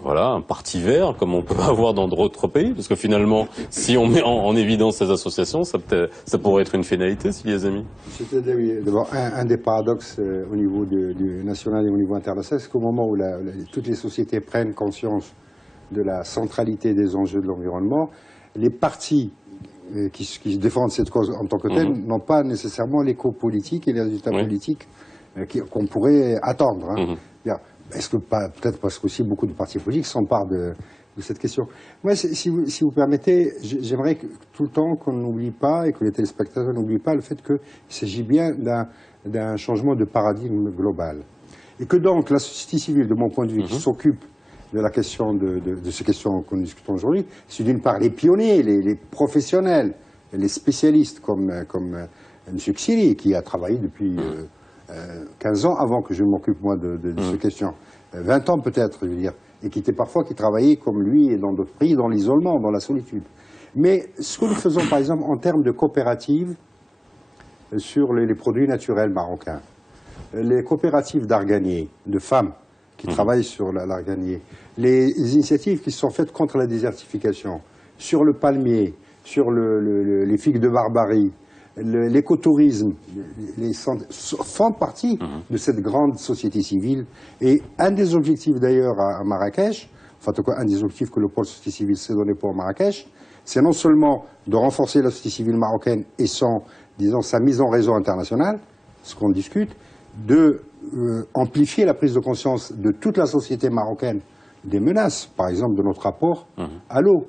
voilà, un parti vert comme on peut avoir dans d'autres pays? Parce que finalement, si on met en évidence ces associations, ça pourrait être une finalité, si les amis. C'est-à-dire, oui, d'abord, un des paradoxes au niveau du national et au niveau international, c'est qu'au moment où toutes les sociétés prennent conscience de la centralité des enjeux de l'environnement, les partis qui défendent cette cause en tant que telle n'ont pas nécessairement l'écho politique et les résultats politiques qu'on pourrait attendre. Est-ce que peut-être parce qu'aussi beaucoup de partis politiques s'emparent de cette question. Moi, si vous permettez, j'aimerais que tout le temps qu'on n'oublie pas et que les téléspectateurs n'oublient pas le fait qu'il s'agit bien d'un changement de paradigme global. Et que donc la société civile, de mon point de vue, qui s'occupe de la question de ces questions que nous discutons aujourd'hui, c'est d'une part les pionniers, les professionnels, les spécialistes comme M. Xiri, qui a travaillé depuis 15 ans avant que je m'occupe moi de ces questions. 20 ans peut-être, je veux dire, et qui travaillait comme lui et dans d'autres pays, dans l'isolement, dans la solitude. Mais ce que nous faisons par exemple en termes de coopératives sur les produits naturels marocains, les coopératives d'arganiers, de femmes, qui travaillent sur l'arganier, les initiatives qui sont faites contre la désertification, sur le palmier, sur les figues de Barbarie, l'écotourisme, font partie de cette grande société civile. Et un des objectifs d'ailleurs à Marrakech, enfin en tout cas un des objectifs que le pôle société civile s'est donné pour Marrakech, c'est non seulement de renforcer la société civile marocaine et sa mise en réseau international, ce qu'on discute, de amplifier la prise de conscience de toute la société marocaine des menaces, par exemple de notre rapport à l'eau.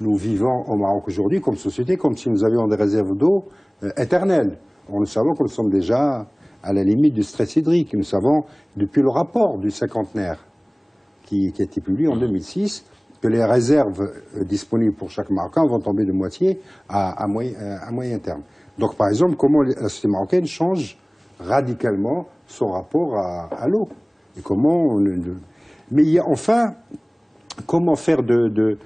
Nous vivons au Maroc aujourd'hui comme société, comme si nous avions des réserves d'eau éternelles. Nous savons que nous sommes déjà à la limite du stress hydrique. Nous savons, depuis le rapport du cinquantenaire qui a été publié en 2006, que les réserves disponibles pour chaque Marocain vont tomber de moitié à moyen terme. Donc par exemple, comment la société marocaine change radicalement son rapport à l'eau. Et comment mais il y a enfin, comment faire de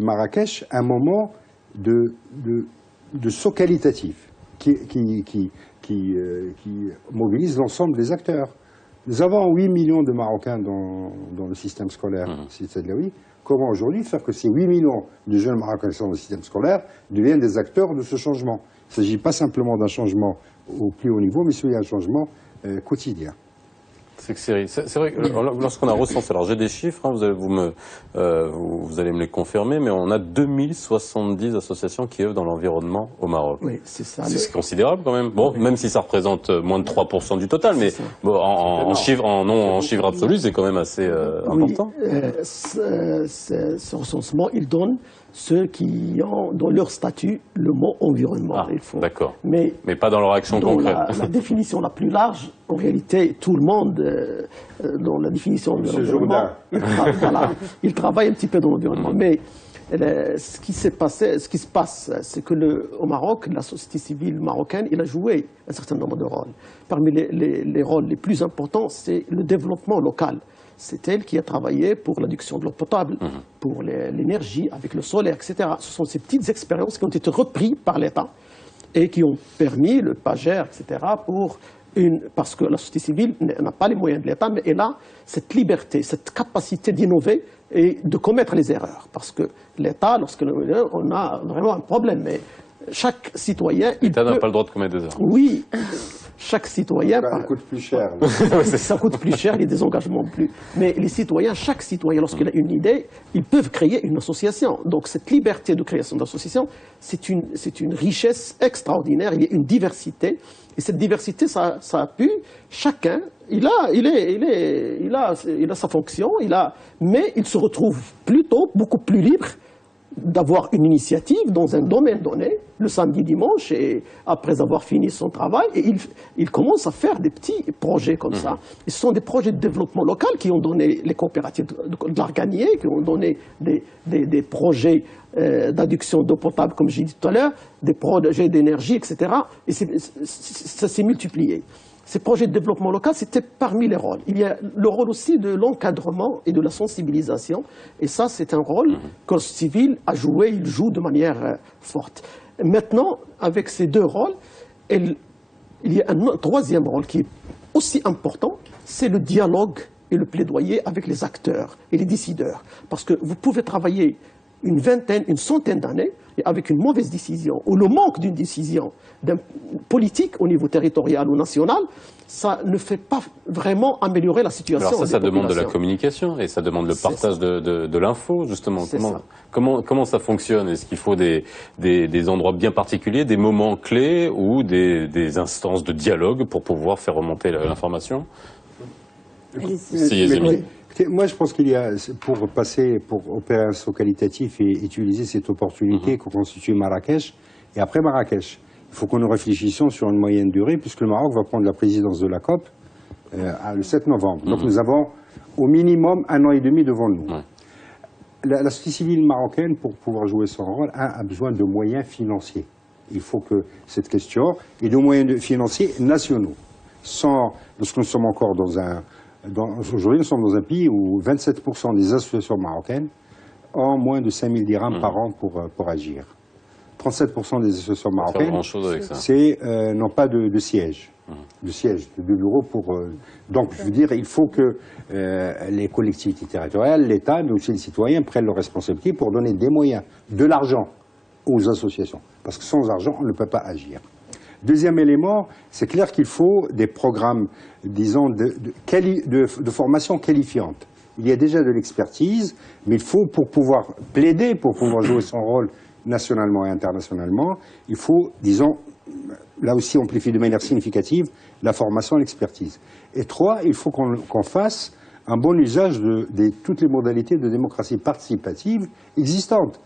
Marrakech un moment de saut qualitatif qui mobilise l'ensemble des acteurs. Nous avons 8 millions de Marocains dans le système scolaire, oui. Comment aujourd'hui faire que ces 8 millions de jeunes Marocains qui sont dans le système scolaire deviennent des acteurs de ce changement? Il ne s'agit pas simplement d'un changement au plus haut niveau, mais c'est un changement quotidien. C'est vrai que lorsqu'on a recensé, alors j'ai des chiffres, hein, vous allez me les confirmer, mais on a 2070 associations qui œuvrent dans l'environnement au Maroc. Oui, c'est ça. C'est considérable quand même. Bon, même si ça représente moins de 3% du total, mais bon, en chiffre absolu, c'est quand même assez important. Ce recensement, il donne ceux qui ont dans leur statut le mot environnement. Ah, d'accord. Mais pas dans leur action dans concrète. La définition la plus large, en réalité, tout le monde, dans la définition de l'environnement, il travaille un petit peu dans l'environnement. Mais ce qui se passe, c'est que au Maroc, la société civile marocaine, il a joué un certain nombre de rôles. Parmi les rôles les plus importants, c'est le développement local. C'est elle qui a travaillé pour l'adduction de l'eau potable, pour l'énergie avec le solaire, etc. Ce sont ces petites expériences qui ont été reprises par l'État et qui ont permis le PAGER, etc. Parce que la société civile n'a pas les moyens de l'État, mais elle a cette liberté, cette capacité d'innover et de commettre les erreurs. Parce que l'État, on a vraiment un problème, mais chaque citoyen... L'État n'a pas le droit de commettre des erreurs. Oui, chaque citoyen... Ça coûte plus cher. Ça coûte plus cher, il y a des engagements plus. Mais les citoyens, chaque citoyen, lorsqu'il a une idée, ils peuvent créer une association. Donc cette liberté de création d'association, c'est une richesse extraordinaire, il y a une diversité. Et cette diversité, ça appuie chacun. Il a sa fonction, mais il se retrouve plutôt beaucoup plus libre d'avoir une initiative dans un domaine donné, le samedi, dimanche, et après avoir fini son travail, et il commence à faire des petits projets comme ça. Et ce sont des projets de développement local qui ont donné les coopératives de l'Arganier, qui ont donné des projets d'adduction d'eau potable, comme j'ai dit tout à l'heure, des projets d'énergie, etc. Et ça s'est multiplié. Ces projets de développement local, c'était parmi les rôles. Il y a le rôle aussi de l'encadrement et de la sensibilisation. Et ça, c'est un rôle que le civil a joué, il joue de manière forte. Maintenant, avec ces deux rôles, il y a un troisième rôle qui est aussi important, c'est le dialogue et le plaidoyer avec les acteurs et les décideurs. Parce que vous pouvez travailler une centaine d'années, et avec une mauvaise décision, ou le manque d'une décision politique au niveau territorial ou national, ça ne fait pas vraiment améliorer la situation. Alors ça demande de la communication, et ça demande le partage de l'info, justement. Comment ça fonctionne? Est-ce qu'il faut des endroits bien particuliers, des moments clés, ou des instances de dialogue pour pouvoir faire remonter l'information? Moi, je pense qu'il y a, pour opérer un saut qualitatif et utiliser cette opportunité que constitue Marrakech, et après Marrakech, il faut que nous réfléchissions sur une moyenne durée, puisque le Maroc va prendre la présidence de la COP le 7 novembre. Donc nous avons au minimum 1 an et demi devant nous. La société civile marocaine, pour pouvoir jouer son rôle, a besoin de moyens financiers. Il faut que cette question, et de moyens financiers nationaux. Lorsque nous sommes encore aujourd'hui, nous sommes dans un pays où 27% des associations marocaines ont moins de 5 000 dirhams par an pour agir. 37% des associations marocaines n'ont pas de siège, de bureau pour... donc, je veux dire, il faut que les collectivités territoriales, l'État, mais aussi les citoyens prennent leurs responsabilités pour donner des moyens, de l'argent aux associations. Parce que sans argent, on ne peut pas agir. Deuxième élément, c'est clair qu'il faut des programmes, disons, de formation qualifiante. Il y a déjà de l'expertise, mais il faut, pour pouvoir plaider, pour pouvoir jouer son rôle nationalement et internationalement, il faut, disons, là aussi amplifier de manière significative la formation et l'expertise. Et trois, il faut qu'on fasse un bon usage de toutes les modalités de démocratie participative existantes.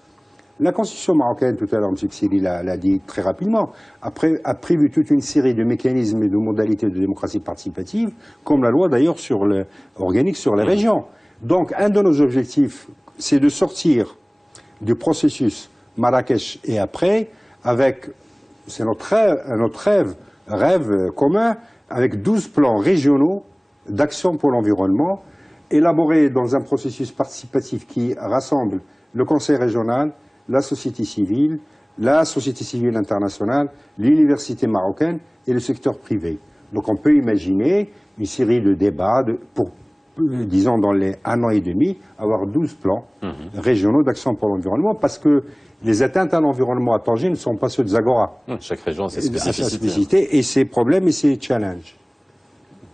La Constitution marocaine, tout à l'heure, M. Ksili l'a dit très rapidement, a prévu toute une série de mécanismes et de modalités de démocratie participative, comme la loi d'ailleurs organique sur les régions. Donc, un de nos objectifs, c'est de sortir du processus Marrakech et après, c'est notre rêve commun, avec 12 plans régionaux d'action pour l'environnement, élaborés dans un processus participatif qui rassemble le Conseil régional, la société civile internationale, l'université marocaine et le secteur privé. Donc on peut imaginer une série de débats pour, disons, dans les 1 an et demi, avoir 12 plans régionaux d'action pour l'environnement, parce que les atteintes à l'environnement à Tanger ne sont pas ceux des Agora. Chaque région a ses spécificités. Et ses problèmes et ses challenges.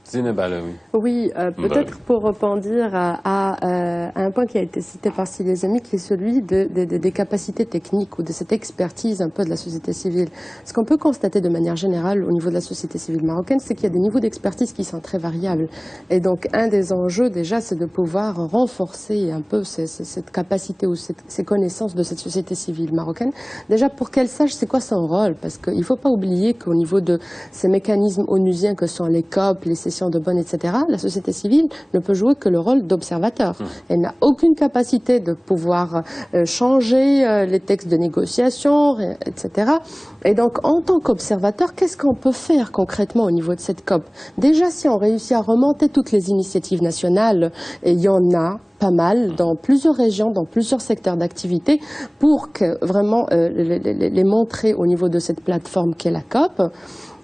Zineb Alaoui. Oui, peut-être pour rebondir à un point qui a été cité par les amis, qui est celui des capacités techniques ou de cette expertise un peu de la société civile. Ce qu'on peut constater de manière générale au niveau de la société civile marocaine, c'est qu'il y a des niveaux d'expertise qui sont très variables. Et donc, un des enjeux, déjà, c'est de pouvoir renforcer un peu cette capacité ou ces connaissances de cette société civile marocaine. Déjà, pour qu'elle sache c'est quoi son rôle, parce qu'il ne faut pas oublier qu'au niveau de ces mécanismes onusiens que sont les COP, les sessions de Bonn, etc., la société civile ne peut jouer que le rôle d'observateur. Elle n'a aucune capacité de pouvoir changer les textes de négociation, etc. Et donc, en tant qu'observateur, qu'est-ce qu'on peut faire concrètement au niveau de cette COP? Déjà, si on réussit à remonter toutes les initiatives nationales, et il y en a pas mal dans plusieurs régions, dans plusieurs secteurs d'activité, pour que vraiment les montrer au niveau de cette plateforme qu'est la COP.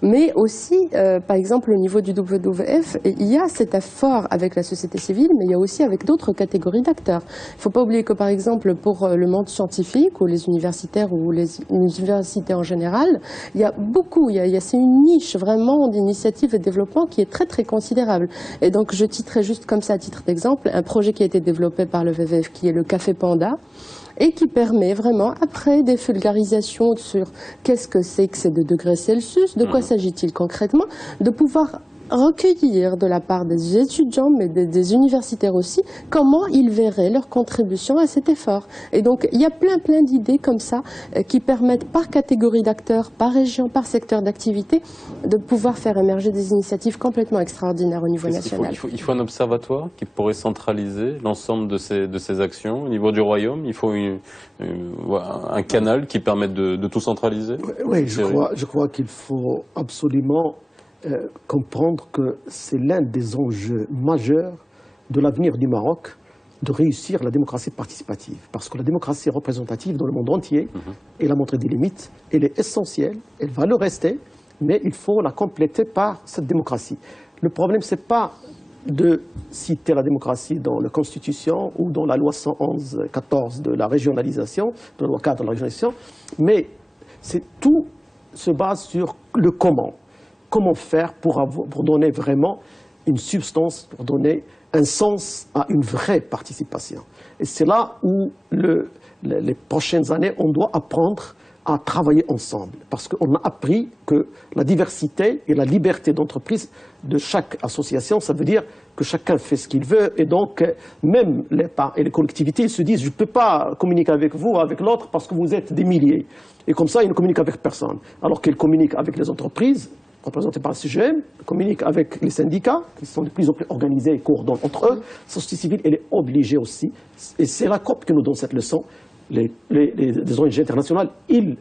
Mais aussi, par exemple, au niveau du WWF, il y a cet effort avec la société civile, mais il y a aussi avec d'autres catégories d'acteurs. Il ne faut pas oublier que, par exemple, pour le monde scientifique, ou les universitaires, ou les universités en général, il y a beaucoup, c'est une niche vraiment d'initiatives et de développement qui est très, très considérable. Et donc, je titrerai juste comme ça, à titre d'exemple, un projet qui a été développé par le WWF, qui est le Café Panda, et qui permet vraiment, après des vulgarisations sur qu'est-ce que c'est que ces 2 degrés Celsius, de quoi s'agit-il concrètement, de pouvoir recueillir de la part des étudiants, mais des universitaires aussi, comment ils verraient leur contribution à cet effort. Et donc, il y a plein d'idées comme ça qui permettent, par catégorie d'acteurs, par région, par secteur d'activité, de pouvoir faire émerger des initiatives complètement extraordinaires au niveau national. Il faut un observatoire qui pourrait centraliser l'ensemble de ces actions au niveau du royaume. Il faut un canal qui permette de tout centraliser. Oui, je crois qu'il faut absolument comprendre que c'est l'un des enjeux majeurs de l'avenir du Maroc, de réussir la démocratie participative. Parce que la démocratie représentative dans le monde entier, elle a montré des limites, elle est essentielle, elle va le rester, mais il faut la compléter par cette démocratie. Le problème, ce n'est pas de citer la démocratie dans la Constitution ou dans la loi 111-14 de la régionalisation, de la loi 4 de la régionalisation, mais tout se base sur le comment. Comment faire pour donner vraiment une substance, pour donner un sens à une vraie participation. Et c'est là où les prochaines années, on doit apprendre à travailler ensemble. Parce qu'on a appris que la diversité et la liberté d'entreprise de chaque association, ça veut dire que chacun fait ce qu'il veut. Et donc, même l'État et les collectivités, ils se disent, je ne peux pas communiquer avec vous, avec l'autre, parce que vous êtes des milliers. Et comme ça, ils ne communiquent avec personne. Alors qu'ils communiquent avec les entreprises, représentés par le CGM, communiquent avec les syndicats, qui sont de plus en plus organisés et coordonnent entre eux. La société civile, elle est obligée aussi. Et c'est la COP qui nous donne cette leçon. Les ONG internationales, ils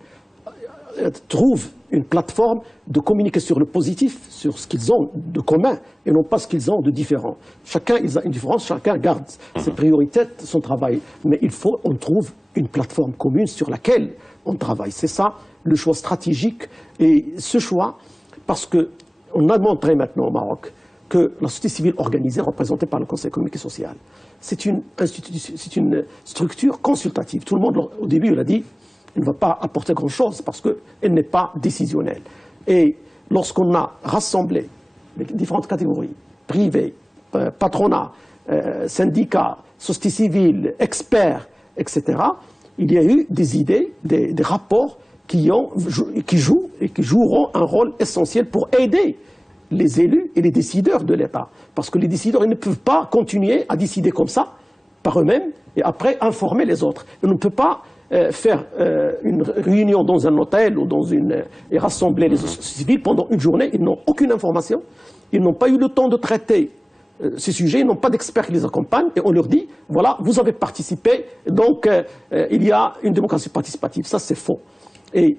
trouvent une plateforme de communiquer sur le positif, sur ce qu'ils ont de commun, et non pas ce qu'ils ont de différent. Chacun il a une différence, chacun garde ses priorités, son travail. Mais il faut qu'on trouve une plateforme commune sur laquelle on travaille. C'est ça le choix stratégique. Et ce choix, parce qu'on a montré maintenant au Maroc que la société civile organisée, représentée par le Conseil économique et social, c'est une structure consultative. Tout le monde, au début, il a dit, elle ne va pas apporter grand-chose parce qu'elle n'est pas décisionnelle. Et lorsqu'on a rassemblé les différentes catégories, privées, patronat, syndicats, société civile, experts, etc., il y a eu des idées, des rapports qui jouent et qui joueront un rôle essentiel pour aider les élus et les décideurs de l'État. Parce que les décideurs, ils ne peuvent pas continuer à décider comme ça, par eux-mêmes, et après informer les autres. On ne peut pas faire une réunion dans un hôtel ou et rassembler les civils pendant une journée. Ils n'ont aucune information, ils n'ont pas eu le temps de traiter ces sujets, ils n'ont pas d'experts qui les accompagnent, et on leur dit, voilà, vous avez participé, donc il y a une démocratie participative. Ça, c'est faux. Et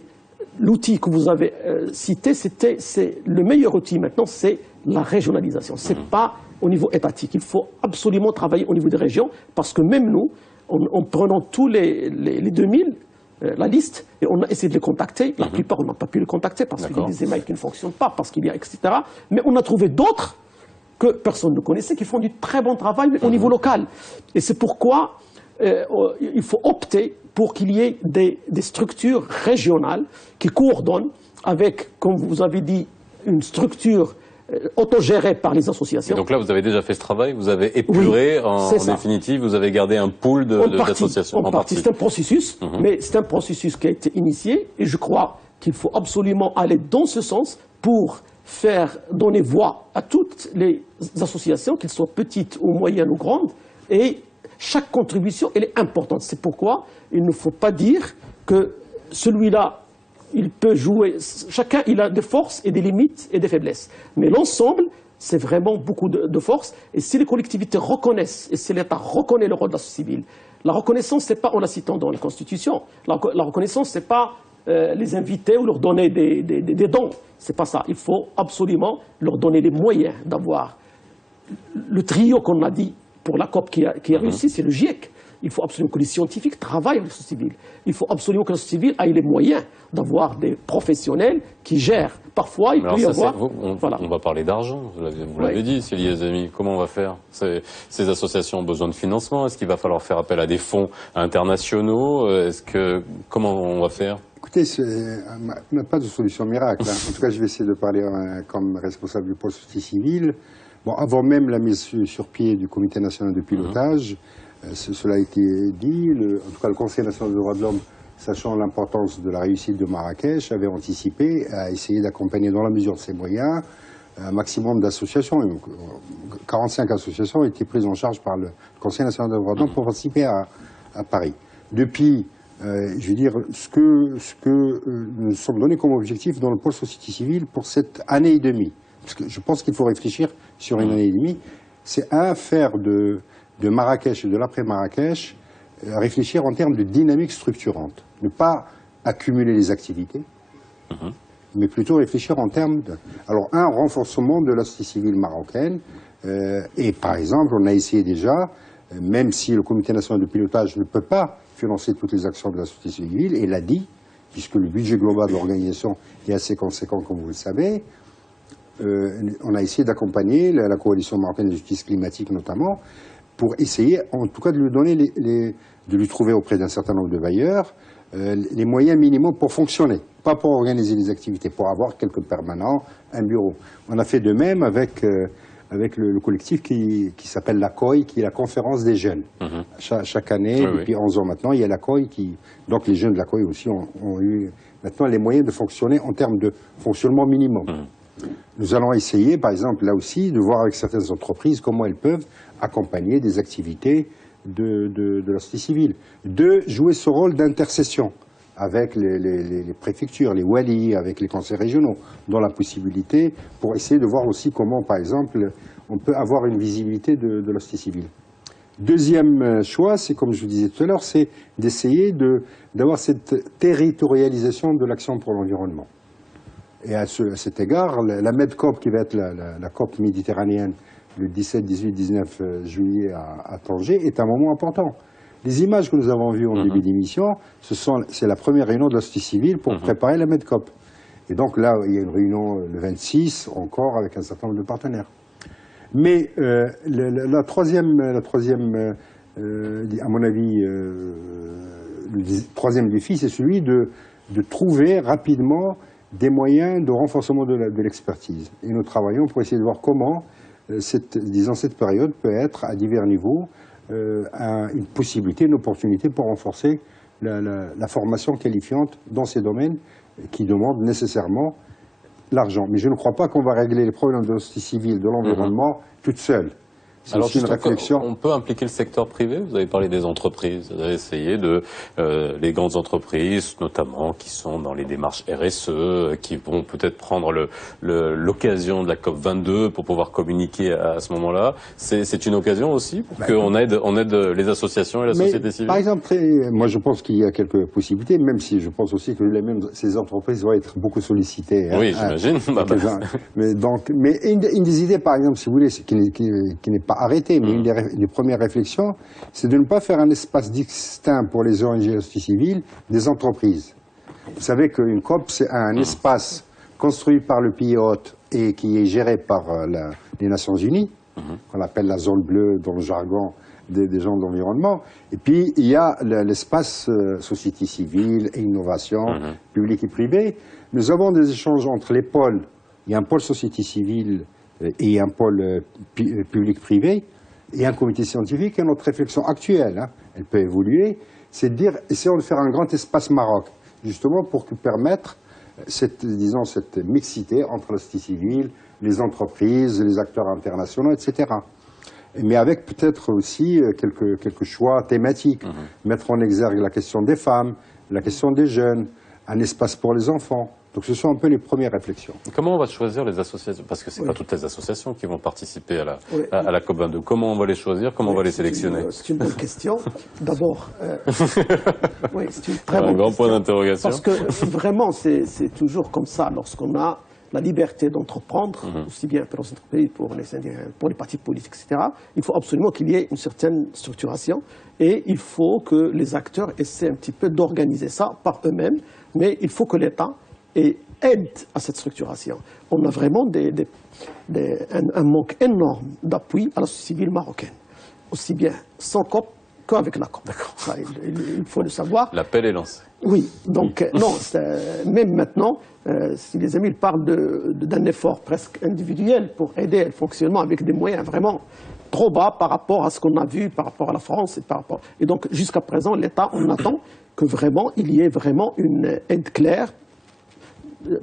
l'outil que vous avez cité, c'est le meilleur outil maintenant, c'est la régionalisation. Ce n'est pas au niveau étatique. Il faut absolument travailler au niveau des régions, parce que même nous, en prenant tous les 2000, la liste, et on a essayé de les contacter. La plupart, on n'a pas pu les contacter parce qu'il y a des emails qui ne fonctionnent pas, parce qu'il y a, etc. Mais on a trouvé d'autres que personne ne connaissait, qui font du très bon travail, mais au niveau local. Et c'est pourquoi il faut opter pour qu'il y ait des structures régionales qui coordonnent avec, comme vous avez dit, une structure autogérés par les associations. Et donc là, vous avez déjà fait ce travail, vous avez épuré, Oui, en c'est ça. définitive, vous avez gardé un pool d'associations. En partie. C'est un processus, mais c'est un processus qui a été initié, et je crois qu'il faut absolument aller dans ce sens pour donner voix à toutes les associations, qu'elles soient petites ou moyennes ou grandes, et chaque contribution, elle est importante. C'est pourquoi il ne faut pas dire que celui-là, il peut jouer. Chacun, il a des forces et des limites et des faiblesses. Mais l'ensemble, c'est vraiment beaucoup de force. Et si les collectivités reconnaissent, et si l'État reconnaît le rôle de la société civile, la reconnaissance, c'est pas en la citant dans la Constitution. La reconnaissance, c'est pas les inviter ou leur donner des dons. C'est pas ça. Il faut absolument leur donner les moyens d'avoir le trio qu'on a dit pour la COP qui a réussi, c'est le GIEC. Il faut absolument que les scientifiques travaillent avec la société civile. Il faut absolument que la société civile ait les moyens d'avoir des professionnels qui gèrent. Parfois, il peut y avoir... Voilà. On va parler d'argent, vous l'avez dit, Célie Azami. Comment on va faire? Ces associations ont besoin de financement. Est-ce qu'il va falloir faire appel à des fonds internationaux? Comment on va faire? Écoutez, on n'a pas de solution miracle. En tout cas, je vais essayer de parler comme responsable du pôle société civile. Bon, avant même la mise sur pied du Comité national de pilotage, cela a été dit, en tout cas le Conseil national des droits de l'homme, sachant l'importance de la réussite de Marrakech, avait anticipé à essayer d'accompagner dans la mesure de ses moyens un maximum d'associations. 45 associations ont été prises en charge par le Conseil national des droits de l'homme pour participer à Paris. Depuis, je veux dire, ce que nous sommes donnés comme objectif dans le pôle société civile pour cette année et demie, parce que je pense qu'il faut réfléchir sur une année et demie, c'est faire de Marrakech et de l'après-Marrakech, réfléchir en termes de dynamique structurante. Ne pas accumuler les activités, mais plutôt réfléchir en termes de... Alors, un renforcement de la société civile marocaine, et par exemple, on a essayé déjà, même si le Comité national de pilotage ne peut pas financer toutes les actions de la société civile, et l'a dit, puisque le budget global de l'organisation est assez conséquent, comme vous le savez, on a essayé d'accompagner la coalition marocaine de justice climatique notamment, pour essayer, en tout cas, de lui donner de lui trouver auprès d'un certain nombre de bailleurs les moyens minimums pour fonctionner, pas pour organiser les activités, pour avoir quelques permanents, un bureau. On a fait de même avec le collectif qui s'appelle la COI, qui est la conférence des jeunes. Chaque année, depuis 11 ans maintenant, il y a la COI donc les jeunes de la COI aussi ont eu maintenant les moyens de fonctionner en termes de fonctionnement minimum. Nous allons essayer, par exemple, là aussi, de voir avec certaines entreprises comment elles peuvent accompagner des activités de la société civile. De jouer ce rôle d'intercession avec les préfectures, les walis, avec les conseils régionaux, dans la possibilité, pour essayer de voir aussi comment, par exemple, on peut avoir une visibilité de la société civile. Deuxième choix, c'est comme je vous disais tout à l'heure, c'est d'essayer d'avoir cette territorialisation de l'action pour l'environnement. Et à cet égard, la MEDCOP, qui va être la COP méditerranéenne le 17, 18, 19 juillet à Tanger, est un moment important. Les images que nous avons vues en début d'émission, c'est la première réunion de la société civile pour préparer la MEDCOP. Et donc là, il y a une réunion le 26, encore avec un certain nombre de partenaires. Mais la troisième, à mon avis, le troisième défi, c'est celui de trouver rapidement des moyens de renforcement de l'expertise. Et nous travaillons pour essayer de voir comment, cette période peut être, à divers niveaux, une possibilité, une opportunité pour renforcer la formation qualifiante dans ces domaines qui demandent nécessairement l'argent. Mais je ne crois pas qu'on va régler les problèmes de la société civile, de l'environnement, toute seule. Alors, une réflexion. On peut impliquer le secteur privé. Vous avez parlé des entreprises. Vous avez essayé les grandes entreprises, notamment, qui sont dans les démarches RSE, qui vont peut-être prendre l'occasion de la COP 22 pour pouvoir communiquer à ce moment-là. C'est une occasion aussi pour qu'on aide les associations et la société civile. Par exemple, moi, je pense qu'il y a quelques possibilités, même si je pense aussi que ces entreprises vont être beaucoup sollicitées. Oui, j'imagine. Mais une des idées, par exemple, si vous voulez, qui n'est pas arrêté, mais une des premières réflexions, c'est de ne pas faire un espace distinct pour les ONG et la société civile des entreprises. Vous savez qu'une COP, c'est un espace construit par le pays hôte et qui est géré par les Nations Unies, qu'on appelle la zone bleue dans le jargon des gens de l'environnement. Et puis, il y a l'espace société civile et innovation, publique et privée. Nous avons des échanges entre les pôles. Il y a un pôle société civile et un pôle public-privé et un comité scientifique. Et notre réflexion actuelle, hein, elle peut évoluer, c'est de dire, essayons de faire un grand espace Maroc, justement pour permettre cette mixité entre la société civile, les entreprises, les acteurs internationaux, etc. Mais avec peut-être aussi quelques choix thématiques. Mettre en exergue la question des femmes, la question des jeunes, un espace pour les enfants. Donc ce sont un peu les premières réflexions. Comment on va choisir les associations? Parce que ce n'est pas toutes les associations qui vont participer à la COP22. Comment on va les choisir? Comment on va les sélectionner? C'est une bonne question. D'abord, oui, c'est une très bonne question. Un grand point d'interrogation. Parce que vraiment, c'est toujours comme ça lorsqu'on a la liberté d'entreprendre, aussi bien pour les entreprises, pour les partis politiques, etc. Il faut absolument qu'il y ait une certaine structuration et il faut que les acteurs essaient un petit peu d'organiser ça par eux-mêmes, mais il faut que l'État aide à cette structuration. On a vraiment un manque énorme d'appui à la société civile marocaine, aussi bien sans COP qu'avec la COP. Ça, il faut le savoir. L'appel est lancé. Oui, donc non, même maintenant, si les amis parlent d'un effort presque individuel pour aider le fonctionnement avec des moyens vraiment trop bas par rapport à ce qu'on a vu, par rapport à la France et donc jusqu'à présent, l'État, on attend que vraiment il y ait vraiment une aide claire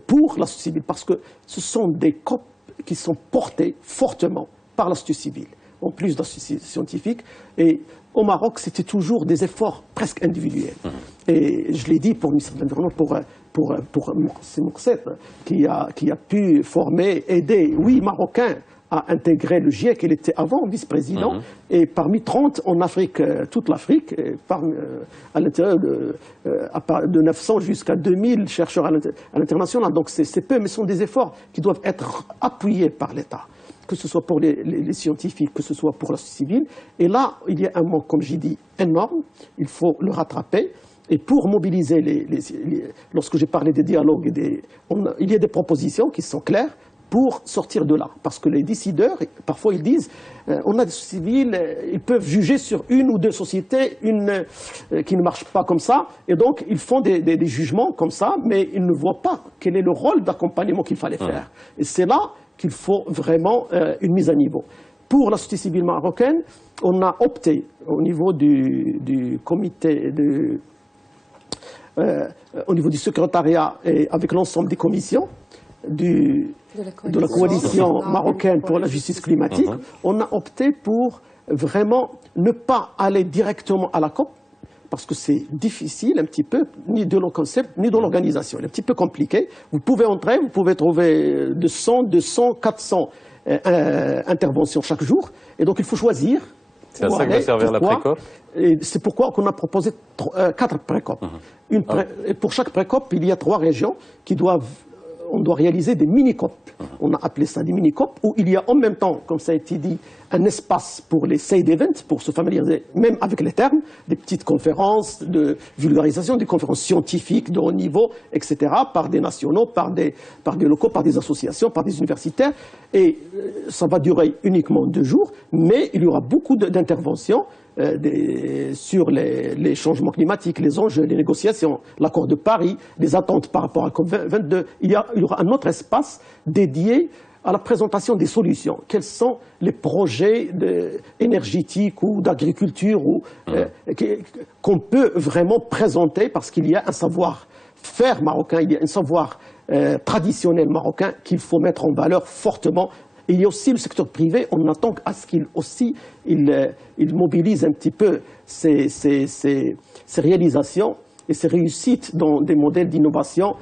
pour la société civile, parce que ce sont des COP qui sont portés fortement par la société civile, en plus de la société scientifique. Et au Maroc, c'était toujours des efforts presque individuels. Et je l'ai dit pour le ministère de l'Environnement, pour Mourset, qui a pu former, aider 8 Marocains à intégrer le GIEC. Il était avant vice-président, et parmi 30 en Afrique, toute l'Afrique, à l'intérieur de 900 jusqu'à 2000 chercheurs à l'international. Donc c'est peu, mais ce sont des efforts qui doivent être appuyés par l'État, que ce soit pour les scientifiques, que ce soit pour la société civile. Et là, il y a un manque, comme j'ai dit, énorme. Il faut le rattraper. Et pour mobiliser lorsque j'ai parlé des dialogues, il y a des propositions qui sont claires pour sortir de là. Parce que les décideurs, parfois ils disent, on a des sociétés civiles, ils peuvent juger sur une ou deux sociétés, qui ne marche pas comme ça, et donc ils font des jugements comme ça, mais ils ne voient pas quel est le rôle d'accompagnement qu'il fallait faire. Et c'est là qu'il faut vraiment une mise à niveau. Pour la société civile marocaine, on a opté au niveau du comité, au niveau du secrétariat et avec l'ensemble des commissions, de la coalition marocaine pour la justice climatique, on a opté pour vraiment ne pas aller directement à la COP, parce que c'est difficile un petit peu, ni de le concept, ni de l'organisation. Il est un petit peu compliqué. Vous pouvez entrer, vous pouvez trouver de 100, 200, 400 interventions chaque jour, et donc il faut choisir. C'est à ça que va servir la pré-COP. C'est pourquoi on a proposé 4 pré-COP. Et pour chaque pré-COP, il y a 3 régions qui on doit réaliser des mini-COP. On a appelé ça des mini-COP, où il y a en même temps, comme ça a été dit, un espace pour les side events, pour se familiariser même avec les termes, des petites conférences de vulgarisation, des conférences scientifiques de haut niveau, etc., par des nationaux, par des locaux, par des associations, par des universitaires. Et ça va durer uniquement 2 jours, mais il y aura beaucoup d'interventions sur les changements climatiques, les enjeux, les négociations, l'accord de Paris, les attentes par rapport à COP22. Il y aura un autre espace dédié à la présentation des solutions. Quels sont les projets énergétiques ou d'agriculture qu'on peut vraiment présenter, parce qu'il y a un savoir-faire marocain, il y a un savoir traditionnel marocain qu'il faut mettre en valeur fortement. Et il y a aussi le secteur privé, on attend à ce qu'il mobilise un petit peu ses réalisations et ses réussites dans des modèles d'innovation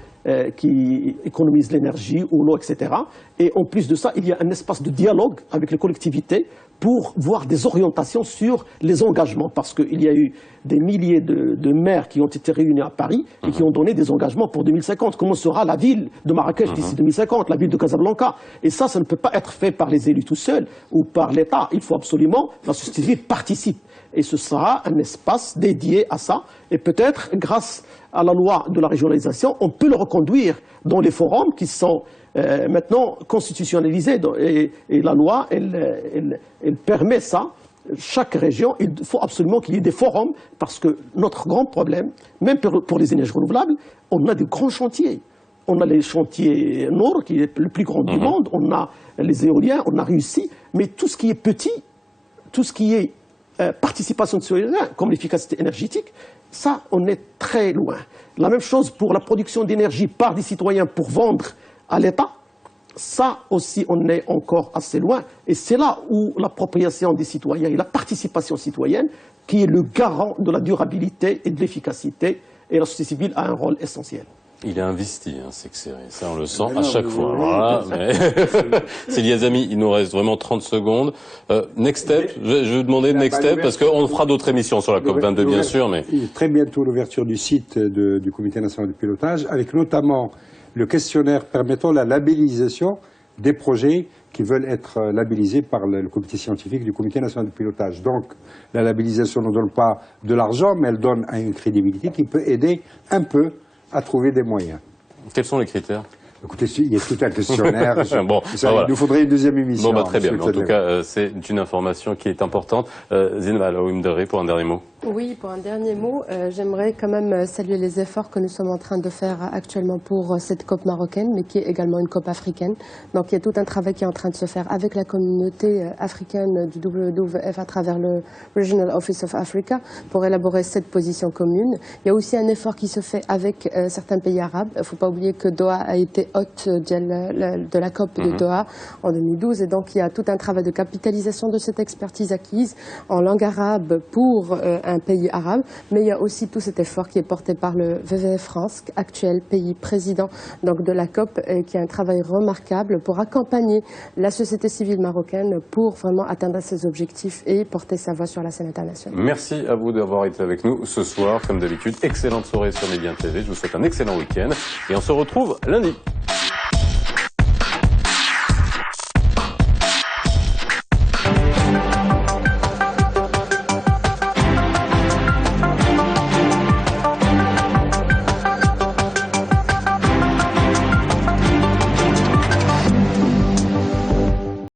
qui économisent l'énergie ou l'eau, etc. Et en plus de ça, il y a un espace de dialogue avec les collectivités pour voir des orientations sur les engagements, parce qu'il y a eu des milliers de maires qui ont été réunis à Paris et qui ont donné des engagements pour 2050. Comment sera la ville de Marrakech d'ici 2050, la ville de Casablanca? Et ça ne peut pas être fait par les élus tout seuls ou par l'État. Il faut absolument que la société civile participe. Et ce sera un espace dédié à ça. Et peut-être, grâce à la loi de la régionalisation, on peut le reconduire dans les forums qui sont maintenant constitutionnalisés. Et la loi, elle permet ça. Chaque région, il faut absolument qu'il y ait des forums, parce que notre grand problème, même pour les énergies renouvelables, on a de grands chantiers. on a les chantiers Nord, qui est le plus grand du monde, on a les éoliens, on a réussi, mais tout ce qui est petit, tout ce qui est participation de citoyens, comme l'efficacité énergétique, ça, on est très loin. La même chose pour la production d'énergie par des citoyens pour vendre à l'État. Ça aussi, on est encore assez loin. Et c'est là où l'appropriation des citoyens et la participation citoyenne, qui est le garant de la durabilité et de l'efficacité, et la société civile a un rôle essentiel. Il est investi, hein, c'est que ça on le sent à chaque fois. Voilà, mais... Seydi Azami, il nous reste vraiment 30 secondes. Next step, je vais vous demander next step, parce qu'on fera d'autres émissions sur la COP22 bien sûr. Mais très bientôt l'ouverture du site du Comité national de pilotage, avec notamment le questionnaire permettant la labellisation des projets qui veulent être labellisés par le comité scientifique du Comité national de pilotage. Donc, la labellisation ne donne pas de l'argent, mais elle donne une crédibilité qui peut aider un peu à trouver des moyens. quels sont les critères? Écoutez, il y a tout un questionnaire. Bon, il nous faudrait une deuxième émission. Bon, très bien. Mais en tout cas, c'est une information qui est importante. Zinval Ouimdari, pour un dernier mot. Oui, pour un dernier mot, j'aimerais quand même saluer les efforts que nous sommes en train de faire actuellement pour cette COP marocaine, mais qui est également une COP africaine. Donc il y a tout un travail qui est en train de se faire avec la communauté africaine du WWF à travers le Regional Office of Africa pour élaborer cette position commune. Il y a aussi un effort qui se fait avec certains pays arabes. Il ne faut pas oublier que Doha a été hôte de la COP de Doha en 2012, et donc il y a tout un travail de capitalisation de cette expertise acquise en langue arabe pour un pays arabe, mais il y a aussi tout cet effort qui est porté par le WWF France, actuel pays président donc de la COP, et qui a un travail remarquable pour accompagner la société civile marocaine pour vraiment atteindre ses objectifs et porter sa voix sur la scène internationale. Merci à vous d'avoir été avec nous ce soir, comme d'habitude. Excellente soirée sur Média TV. Je vous souhaite un excellent week-end et on se retrouve lundi.